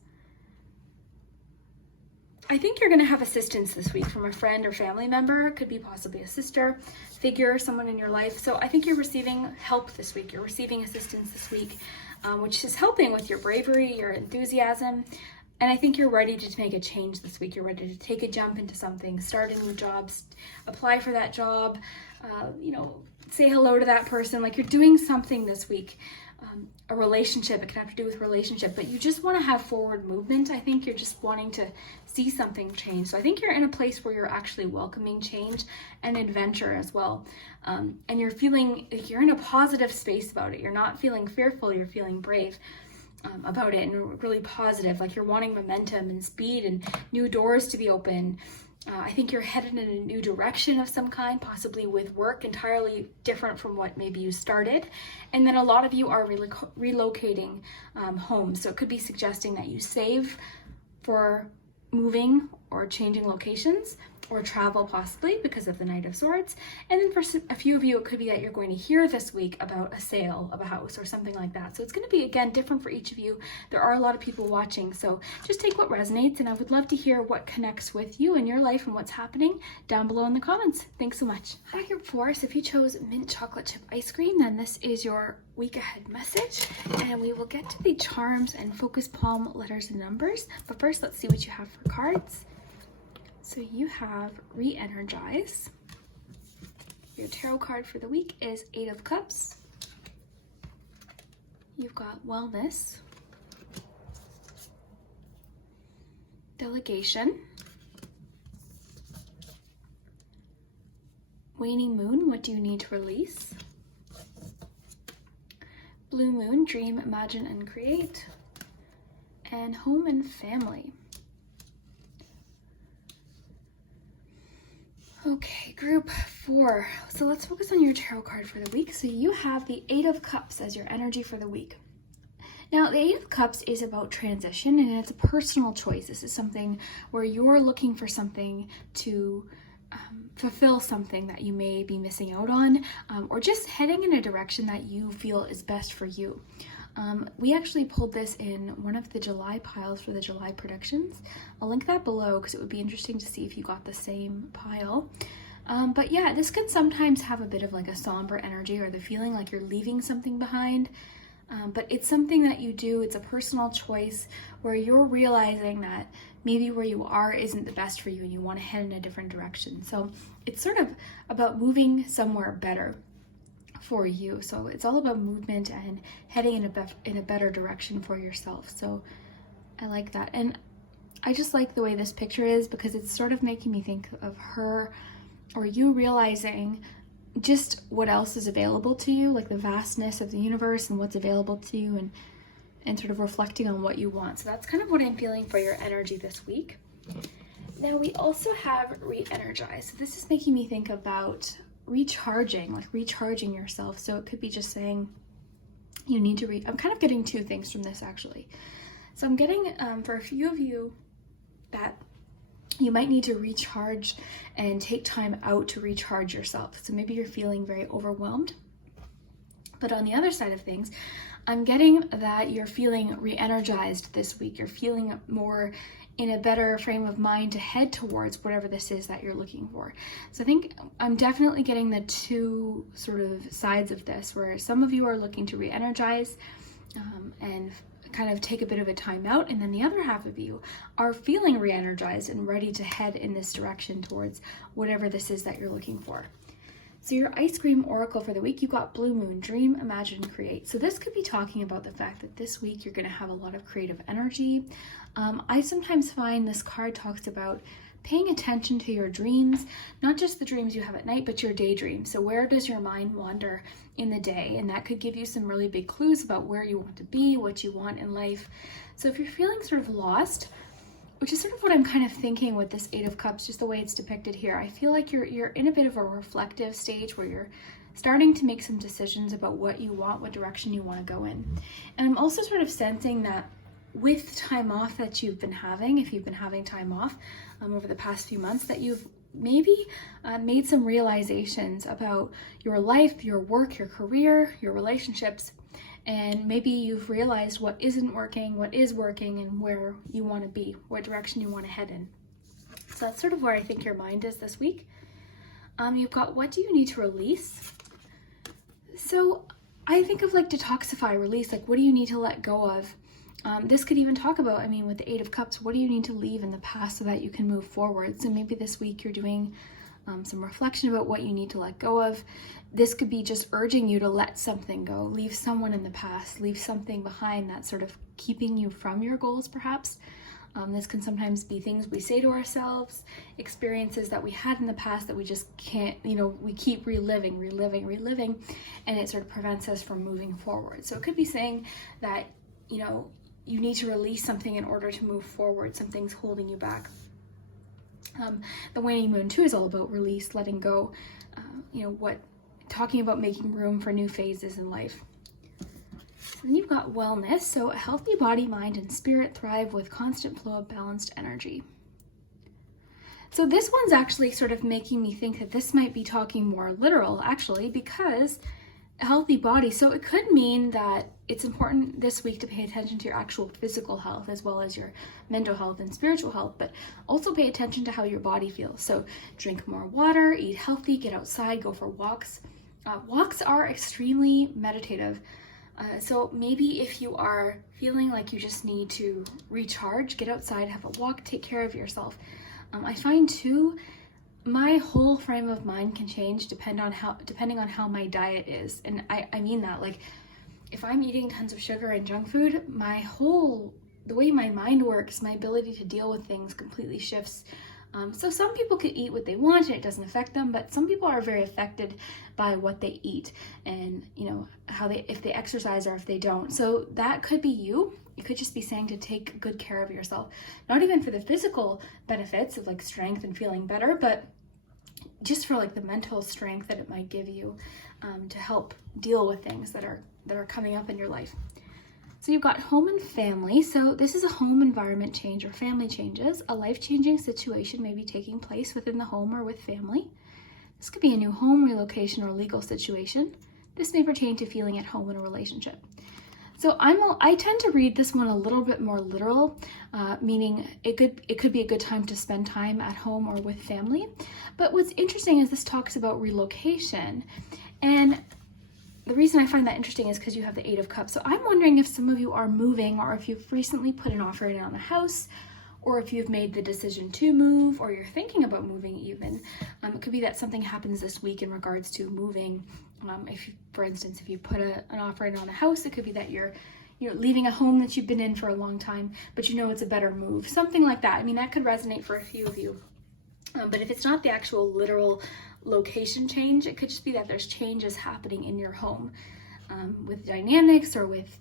I think you're going to have assistance this week from a friend or family member. It could be possibly a sister figure, someone in your life. So I think you're receiving help this week. You're receiving assistance this week, which is helping with your bravery, your enthusiasm. And I think you're ready to make a change this week. You're ready to take a jump into something, start a new job, apply for that job, say hello to that person. Like you're doing something this week. A relationship, it can have to do with relationship, but you just want to have forward movement. I think you're just wanting to see something change. So I think you're in a place where you're actually welcoming change and adventure as well. And you're feeling like you're in a positive space about it. You're not feeling fearful, you're feeling brave about it and really positive. Like you're wanting momentum and speed and new doors to be open. I think you're headed in a new direction of some kind, possibly with work entirely different from what maybe you started. And then a lot of you are relocating homes. So it could be suggesting that you save for moving or changing locations or travel possibly because of the Knight of Swords. And then for a few of you, it could be that you're going to hear this week about a sale of a house or something like that. So it's going to be, again, different for each of you. There are a lot of people watching. So just take what resonates, and I would love to hear what connects with you in your life and what's happening down below in the comments. Thanks so much. Hi, Group 4. So if you chose mint chocolate chip ice cream, then this is your week ahead message. And we will get to the charms and focus palm letters and numbers. But first, let's see what you have for cards. So you have Re-Energize. Your tarot card for the week is Eight of Cups. You've got Wellness, Delegation, Waning Moon, what do you need to release? Blue Moon, Dream, Imagine, and Create, and Home and Family. Okay, Group 4. So let's focus on your tarot card for the week. So you have the Eight of Cups as your energy for the week. Now, the Eight of Cups is about transition, and it's a personal choice. This is something where you're looking for something to fulfill something that you may be missing out on, or just heading in a direction that you feel is best for you. We actually pulled this in one of the July piles for the July predictions. I'll link that below because it would be interesting to see if you got the same pile. But yeah, this can sometimes have a bit of like a somber energy or the feeling like you're leaving something behind. But it's something that you do. It's a personal choice where you're realizing that maybe where you are isn't the best for you and you want to head in a different direction. So it's sort of about moving somewhere better for you. So it's all about movement and heading in a better direction for yourself. So I like that. And I just like the way this picture is because it's sort of making me think of her or you realizing just what else is available to you, like the vastness of the universe and what's available to you, and sort of reflecting on what you want. So that's kind of what I'm feeling for your energy this week. Now we also have Re-Energize. So this is making me think about recharging yourself. So it could be just saying you need to I'm kind of getting two things from this actually. So I'm getting for a few of you that you might need to recharge and take time out to recharge yourself. So maybe you're feeling very overwhelmed. But on the other side of things, I'm getting that you're feeling re-energized this week. You're feeling more in a better frame of mind to head towards whatever this is that you're looking for. So I think I'm definitely getting the two sort of sides of this, where some of you are looking to re-energize and kind of take a bit of a time out, and then the other half of you are feeling re-energized and ready to head in this direction towards whatever this is that you're looking for. So your ice cream oracle for the week, you got Blue Moon, Dream, Imagine, Create. So this could be talking about the fact that this week you're going to have a lot of creative energy. I sometimes find this card talks about paying attention to your dreams, not just the dreams you have at night, but your daydreams. So where does your mind wander in the day? And that could give you some really big clues about where you want to be, what you want in life. So if you're feeling sort of lost, which is sort of what I'm kind of thinking with this Eight of Cups, just the way it's depicted here, I feel like you're in a bit of a reflective stage where you're starting to make some decisions about what you want, what direction you want to go in. And I'm also sort of sensing that with time off that you've been having, if you've been having time off over the past few months, that you've maybe made some realizations about your life, your work, your career, your relationships, and maybe you've realized what isn't working, what is working, and where you want to be, what direction you want to head in. So that's sort of where I think your mind is this week. You've got, what do you need to release? So I think of like detoxify, release, like what do you need to let go of? This could even talk about, with the Eight of Cups, what do you need to leave in the past so that you can move forward? So maybe this week you're doing some reflection about what you need to let go of. This could be just urging you to let something go, leave someone in the past, leave something behind that's sort of keeping you from your goals, perhaps. This can sometimes be things we say to ourselves, experiences that we had in the past that we just can't, we keep reliving, and it sort of prevents us from moving forward. So it could be saying that, you need to release something in order to move forward. Something's holding you back. The waning moon too is all about release, letting go, talking about making room for new phases in life. Then you've got wellness. So a healthy body, mind, and spirit thrive with constant flow of balanced energy. So this one's actually sort of making me think that this might be talking more literal, actually, because a healthy body. So it could mean that it's important this week to pay attention to your actual physical health as well as your mental health and spiritual health, but also pay attention to how your body feels. So drink more water, eat healthy, get outside, go for walks. Walks are extremely meditative. So maybe if you are feeling like you just need to recharge, get outside, have a walk, take care of yourself. I find too, my whole frame of mind can change depending on how my diet is. And I mean that, like, if I'm eating tons of sugar and junk food, the way my mind works, my ability to deal with things completely shifts. So some people can eat what they want and it doesn't affect them, but some people are very affected by what they eat and, if they exercise or if they don't. So that could be you. It could just be saying to take good care of yourself, not even for the physical benefits of like strength and feeling better, but just for like the mental strength that it might give you to help deal with things that are coming up in your life. So you've got home and family. So this is a home environment change or family changes. A life-changing situation may be taking place within the home or with family. This could be a new home, relocation, or legal situation. This may pertain to feeling at home in a relationship. So I tend to read this one a little bit more literal, meaning it could be a good time to spend time at home or with family. But what's interesting is this talks about relocation. And the reason I find that interesting is because you have the Eight of Cups. So I'm wondering if some of you are moving, or if you've recently put an offer in on a house, or if you've made the decision to move, or you're thinking about moving even. It could be that something happens this week in regards to moving. For instance, if you put an offer in on a house, it could be that you're leaving a home that you've been in for a long time, but it's a better move. Something like that. That could resonate for a few of you. But if it's not the actual literal location change, it could just be that there's changes happening in your home with dynamics or with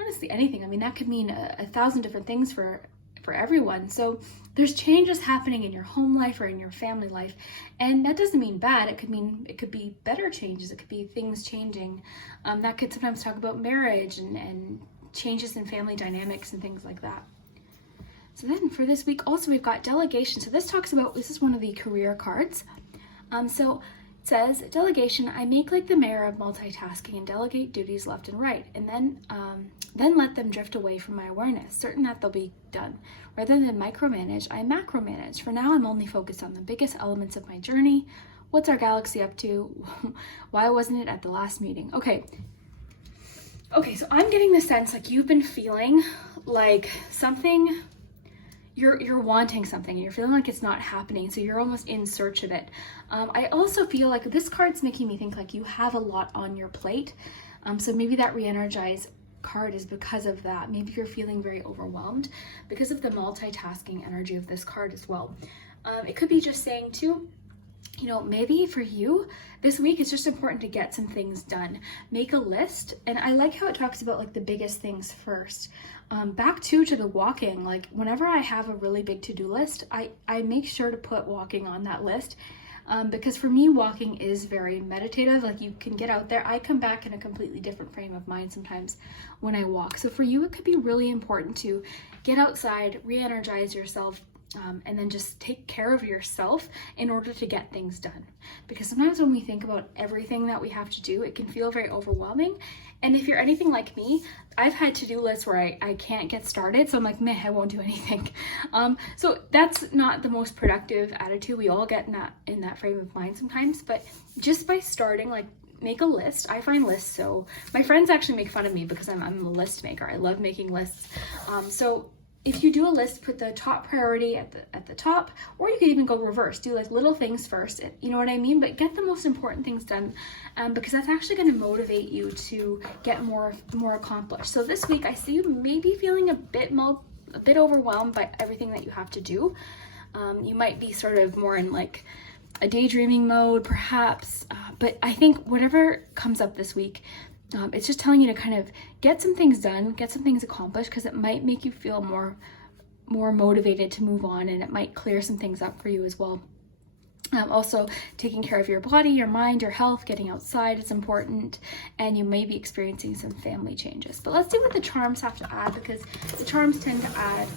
honestly anything. That could mean a thousand different things for everyone. So there's changes happening in your home life or in your family life, and that doesn't mean bad. It could be better changes. It could be things changing. That could sometimes talk about marriage and changes in family dynamics and things like that. So then for this week also we've got delegation. So this talks about, this is one of the career cards. So it says, delegation, I make like the mayor of multitasking and delegate duties left and right, and then let them drift away from my awareness, certain that they'll be done. Rather than micromanage, I macromanage. For now, I'm only focused on the biggest elements of my journey. What's our galaxy up to? Why wasn't it at the last meeting? Okay, so I'm getting the sense like you've been feeling like something, you're wanting something, and you're feeling like it's not happening, so you're almost in search of it. I also feel like this card's making me think like you have a lot on your plate, so maybe that re-energize card is because of that. Maybe you're feeling very overwhelmed because of the multitasking energy of this card as well. It could be just saying too, you know, maybe for you this week it's just important to get some things done. Make a list, and I like how it talks about like the biggest things first. Back to the walking, like whenever I have a really big to-do list, I make sure to put walking on that list, because for me walking is very meditative. Like you can get out there, I come back in a completely different frame of mind sometimes when I walk. So for you it could be really important to get outside, re-energize yourself, and then just take care of yourself in order to get things done. Because sometimes when we think about everything that we have to do, it can feel very overwhelming. And if you're anything like me, I've had to-do lists where I can't get started, so I'm like, meh, I won't do anything. So that's not the most productive attitude. We all get in that frame of mind sometimes, but just by starting, like, make a list. I find lists, so my friends actually make fun of me because I'm a list maker. I love making lists. So if you do a list, put the top priority at the top, or you could even go reverse, do like little things first, you know what I mean? But get the most important things done, because that's actually going to motivate you to get more accomplished. So this week I see you maybe feeling a bit overwhelmed by everything that you have to do. You might be sort of more in like a daydreaming mode perhaps, but I think whatever comes up this week, it's just telling you to kind of get some things done, get some things accomplished, because it might make you feel more motivated to move on, and it might clear some things up for you as well. Also, taking care of your body, your mind, your health, getting outside is important, and you may be experiencing some family changes. But let's see what the charms have to add, because the charms tend to add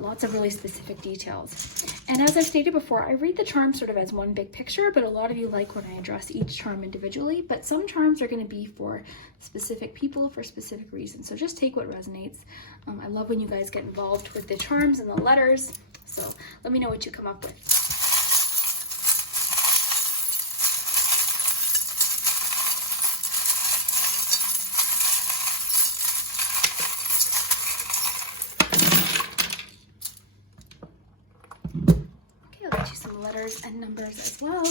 lots of really specific details. And as I stated before, I read the charms sort of as one big picture, but a lot of you like when I address each charm individually, but some charms are going to be for specific people for specific reasons. So just take what resonates. I love when you guys get involved with the charms and the letters, so let me know what you come up with. Letters and numbers as well.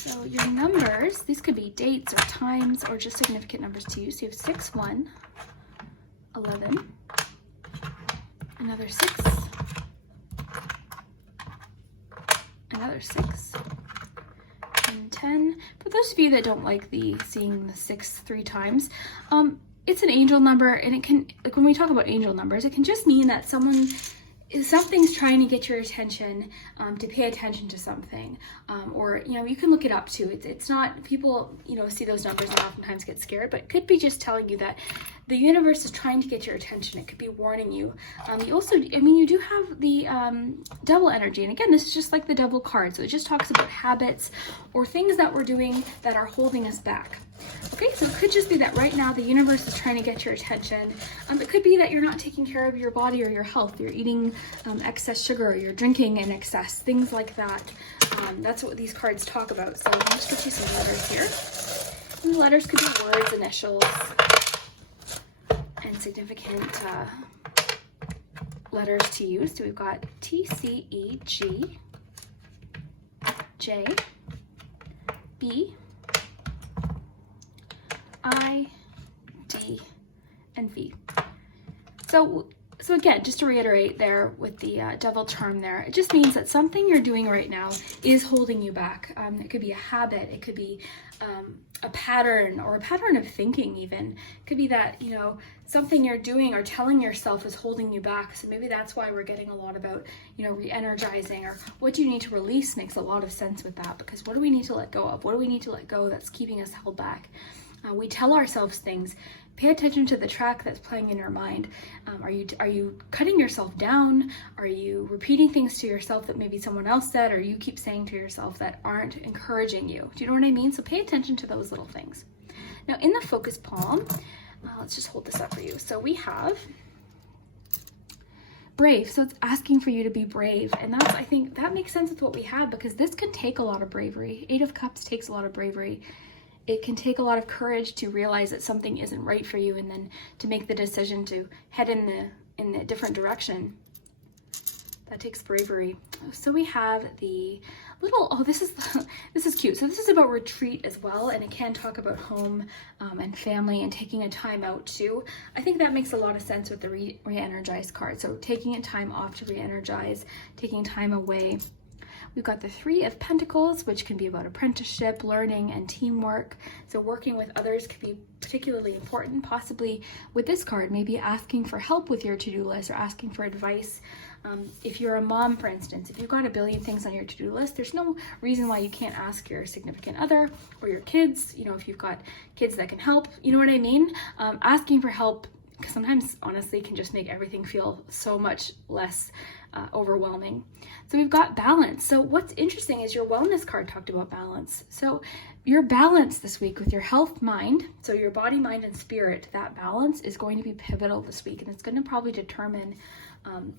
So your numbers, these could be dates or times or just significant numbers to you. So you have 6, 1, 11, another 6, another 6, and 10. For those of you that don't like seeing the 6 3 times, it's an angel number, and it can, like when we talk about angel numbers, it can just mean that something's trying to get your attention, to pay attention to something, or you know, you can look it up too. It's not, people, you know, see those numbers and oftentimes get scared, but it could be just telling you that the universe is trying to get your attention. It could be warning you. You also, I mean, you do have the double energy, and again, this is just like the double card, so it just talks about habits or things that we're doing that are holding us back. Okay, so it could just be that right now the universe is trying to get your attention. It could be that you're not taking care of your body or your health. You're eating excess sugar, or you're drinking in excess, things like that. That's what these cards talk about. So let me just get you some letters here. And the letters could be words, initials, and significant letters to use. So we've got T, C, E, G, J, B, I, D, and V. So again, just to reiterate there with the devil charm there, it just means that something you're doing right now is holding you back. It could be a habit, it could be a pattern, or a pattern of thinking even. It could be that, you know, something you're doing or telling yourself is holding you back. So maybe that's why we're getting a lot about, you know, re-energizing, or what do you need to release makes a lot of sense with that, because what do we need to let go of? What do we need to let go that's keeping us held back? We tell ourselves things. Pay attention to the track that's playing in your mind. Are you cutting yourself down? Are you repeating things to yourself that maybe someone else said, or you keep saying to yourself that aren't encouraging you? Do you know what I mean? So pay attention to those little things. Now in the focus palm, let's just hold this up for you. So we have brave. So it's asking for you to be brave. And that's, I think that makes sense with what we have, because this can take a lot of bravery. 8 of Cups takes a lot of bravery. It can take a lot of courage to realize that something isn't right for you, and then to make the decision to head in a different direction. That takes bravery. So we have the little, oh, this is cute. So this is about retreat as well, and it can talk about home and family and taking a time out too. I think that makes a lot of sense with the re-energize card. So taking a time off to re-energize, taking time away. We've got the 3 of Pentacles, which can be about apprenticeship, learning, and teamwork. So working with others could be particularly important, possibly with this card, maybe asking for help with your to-do list or asking for advice. If you're a mom, for instance, if you've got a billion things on your to-do list, there's no reason why you can't ask your significant other or your kids, you know, if you've got kids that can help, you know what I mean? Asking for help sometimes honestly can just make everything feel so much less overwhelming. So we've got balance. So what's interesting is your wellness card talked about balance. So your balance this week with your health, mind, so your body, mind, and spirit, that balance is going to be pivotal this week, and it's going to probably determine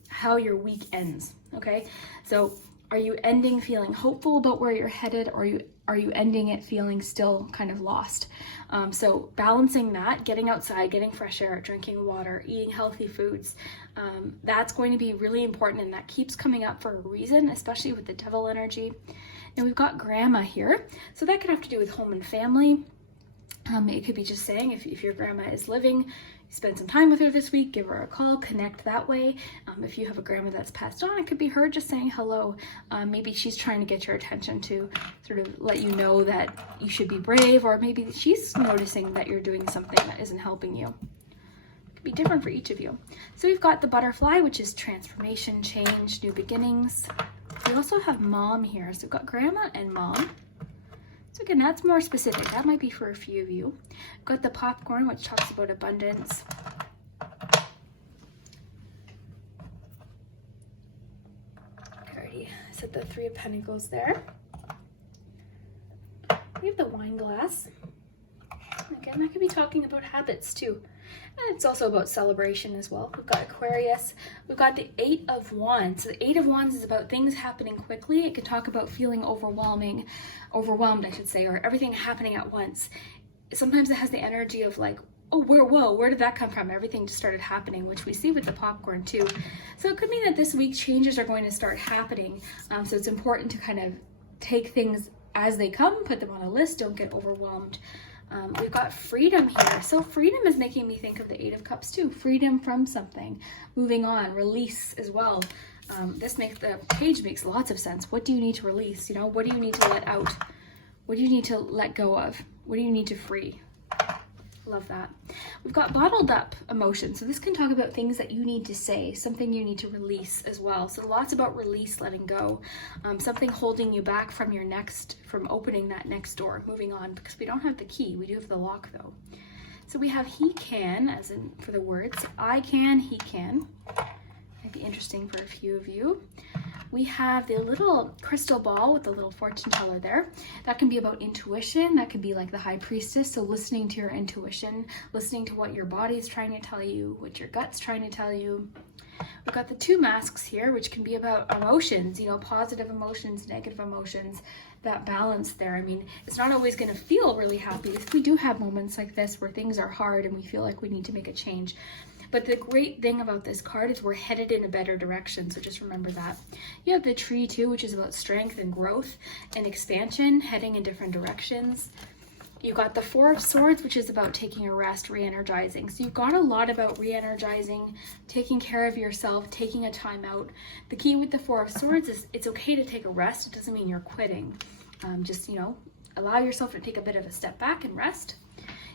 how your week ends. Okay, so are you ending feeling hopeful about where you're headed, or are you ending it feeling still kind of lost? So balancing that, getting outside, getting fresh air, drinking water, eating healthy foods, that's going to be really important, and that keeps coming up for a reason, especially with the devil energy. And we've got grandma here, so that could have to do with home and family. It could be just saying if your grandma is living, spend some time with her this week, give her a call, connect that way. If you have a grandma that's passed on, it could be her just saying hello. Maybe she's trying to get your attention to sort of let you know that you should be brave, or maybe she's noticing that you're doing something that isn't helping you. It could be different for each of you. So we've got the butterfly, which is transformation, change, new beginnings. We also have mom here. So we've got grandma and mom. So again, that's more specific. That might be for a few of you. We've got the popcorn, which talks about abundance. I already said the 3 of Pentacles there. We have the wine glass. Again, that could be talking about habits too. And it's also about celebration as well. We've got Aquarius. We've got the 8 of Wands. So the 8 of Wands is about things happening quickly. It could talk about feeling overwhelmed, I should say, or everything happening at once. Sometimes it has the energy of like, oh, where did that come from? Everything just started happening, which we see with the popcorn too. So it could mean that this week changes are going to start happening. So it's important to kind of take things as they come, put them on a list, don't get overwhelmed. We've got freedom here. So freedom is making me think of the 8 of Cups too. Freedom from something, moving on, release as well. The page makes lots of sense. What do you need to release? You know, what do you need to let out? What do you need to let go of? What do you need to free? Love that. We've got bottled up emotions. So this can talk about things that you need to say, something you need to release as well. So lots about release, letting go, something holding you back from from opening that next door, moving on, because we don't have the key. We do have the lock though. So we have he can, as in for the words, I can, he can. Might be interesting for a few of you. We have the little crystal ball with the little fortune teller there. That can be about intuition. That could be like the high priestess. So listening to your intuition, listening to what your body is trying to tell you, what your gut's trying to tell you. We've got the 2 masks here, which can be about emotions, you know, positive emotions, negative emotions, that balance there. I mean, it's not always going to feel really happy. We do have moments like this where things are hard and we feel like we need to make a change. But the great thing about this card is we're headed in a better direction, so just remember that. You have the tree too, which is about strength and growth and expansion, heading in different directions. You've got the 4 of Swords, which is about taking a rest, re-energizing. So you've got a lot about re-energizing, taking care of yourself, taking a time out. The key with the 4 of Swords is it's okay to take a rest. It doesn't mean you're quitting. Just, you know, allow yourself to take a bit of a step back and rest.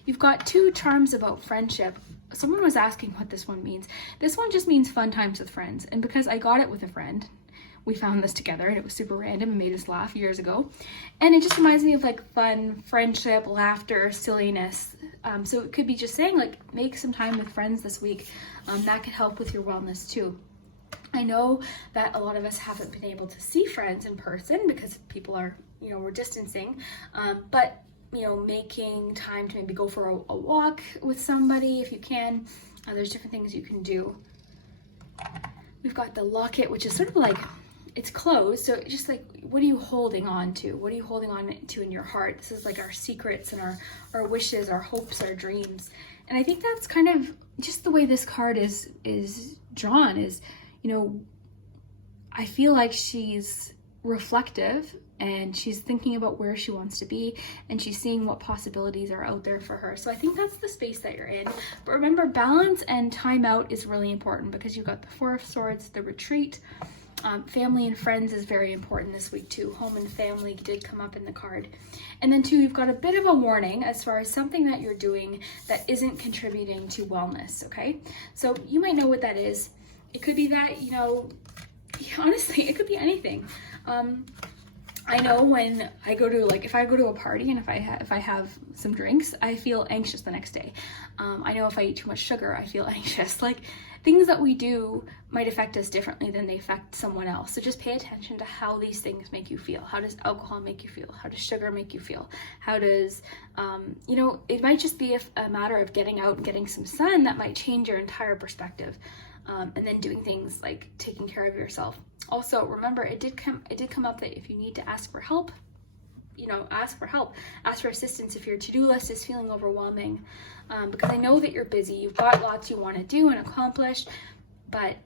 You've got 2 charms about friendship. Someone was asking what this one means. This one just means fun times with friends. And because I got it with a friend, we found this together and it was super random and made us laugh years ago. And it just reminds me of like fun, friendship, laughter, silliness, So it could be just saying like, make some time with friends this week. That could help with your wellness too. I know that a lot of us haven't been able to see friends in person because people are, we're distancing, but making time to maybe go for a walk with somebody if you can. There's different things you can do. We've got the locket, which is sort of like, it's closed. So just like, what are you holding on to? What are you holding on to in your heart? This is like our secrets and our wishes, our hopes, our dreams. And I think that's kind of just the way this card is drawn is, I feel like she's reflective and she's thinking about where she wants to be and she's seeing what possibilities are out there for her. So I think that's the space that you're in. But remember, balance and time out is really important because you've got the Four of Swords, the retreat. Family and friends is very important this week too. Home and family did come up in the card. And then too, you've got a bit of a warning as far as something that you're doing that isn't contributing to wellness, okay? So you might know what that is. It could be that, honestly, it could be anything. I know when I go to, if I go to a party and if I have some drinks, I feel anxious the next day. I know if I eat too much sugar, I feel anxious. Things that we do might affect us differently than they affect someone else. So just pay attention to how these things make you feel. How does alcohol make you feel? How does sugar make you feel? How does, it might just be a matter of getting out and getting some sun that might change your entire perspective. And then doing things like taking care of yourself. Also, remember, it did come up that if you need to ask for help, ask for help. Ask for assistance if your to-do list is feeling overwhelming. Because I know that you're busy. You've got lots you want to do and accomplish, but,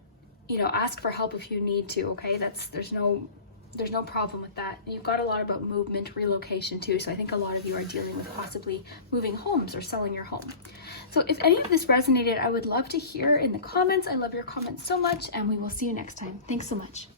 ask for help if you need to, okay? There's no problem with that. And you've got a lot about movement, relocation too. So I think a lot of you are dealing with possibly moving homes or selling your home. So if any of this resonated, I would love to hear in the comments. I love your comments so much, and we will see you next time. Thanks so much.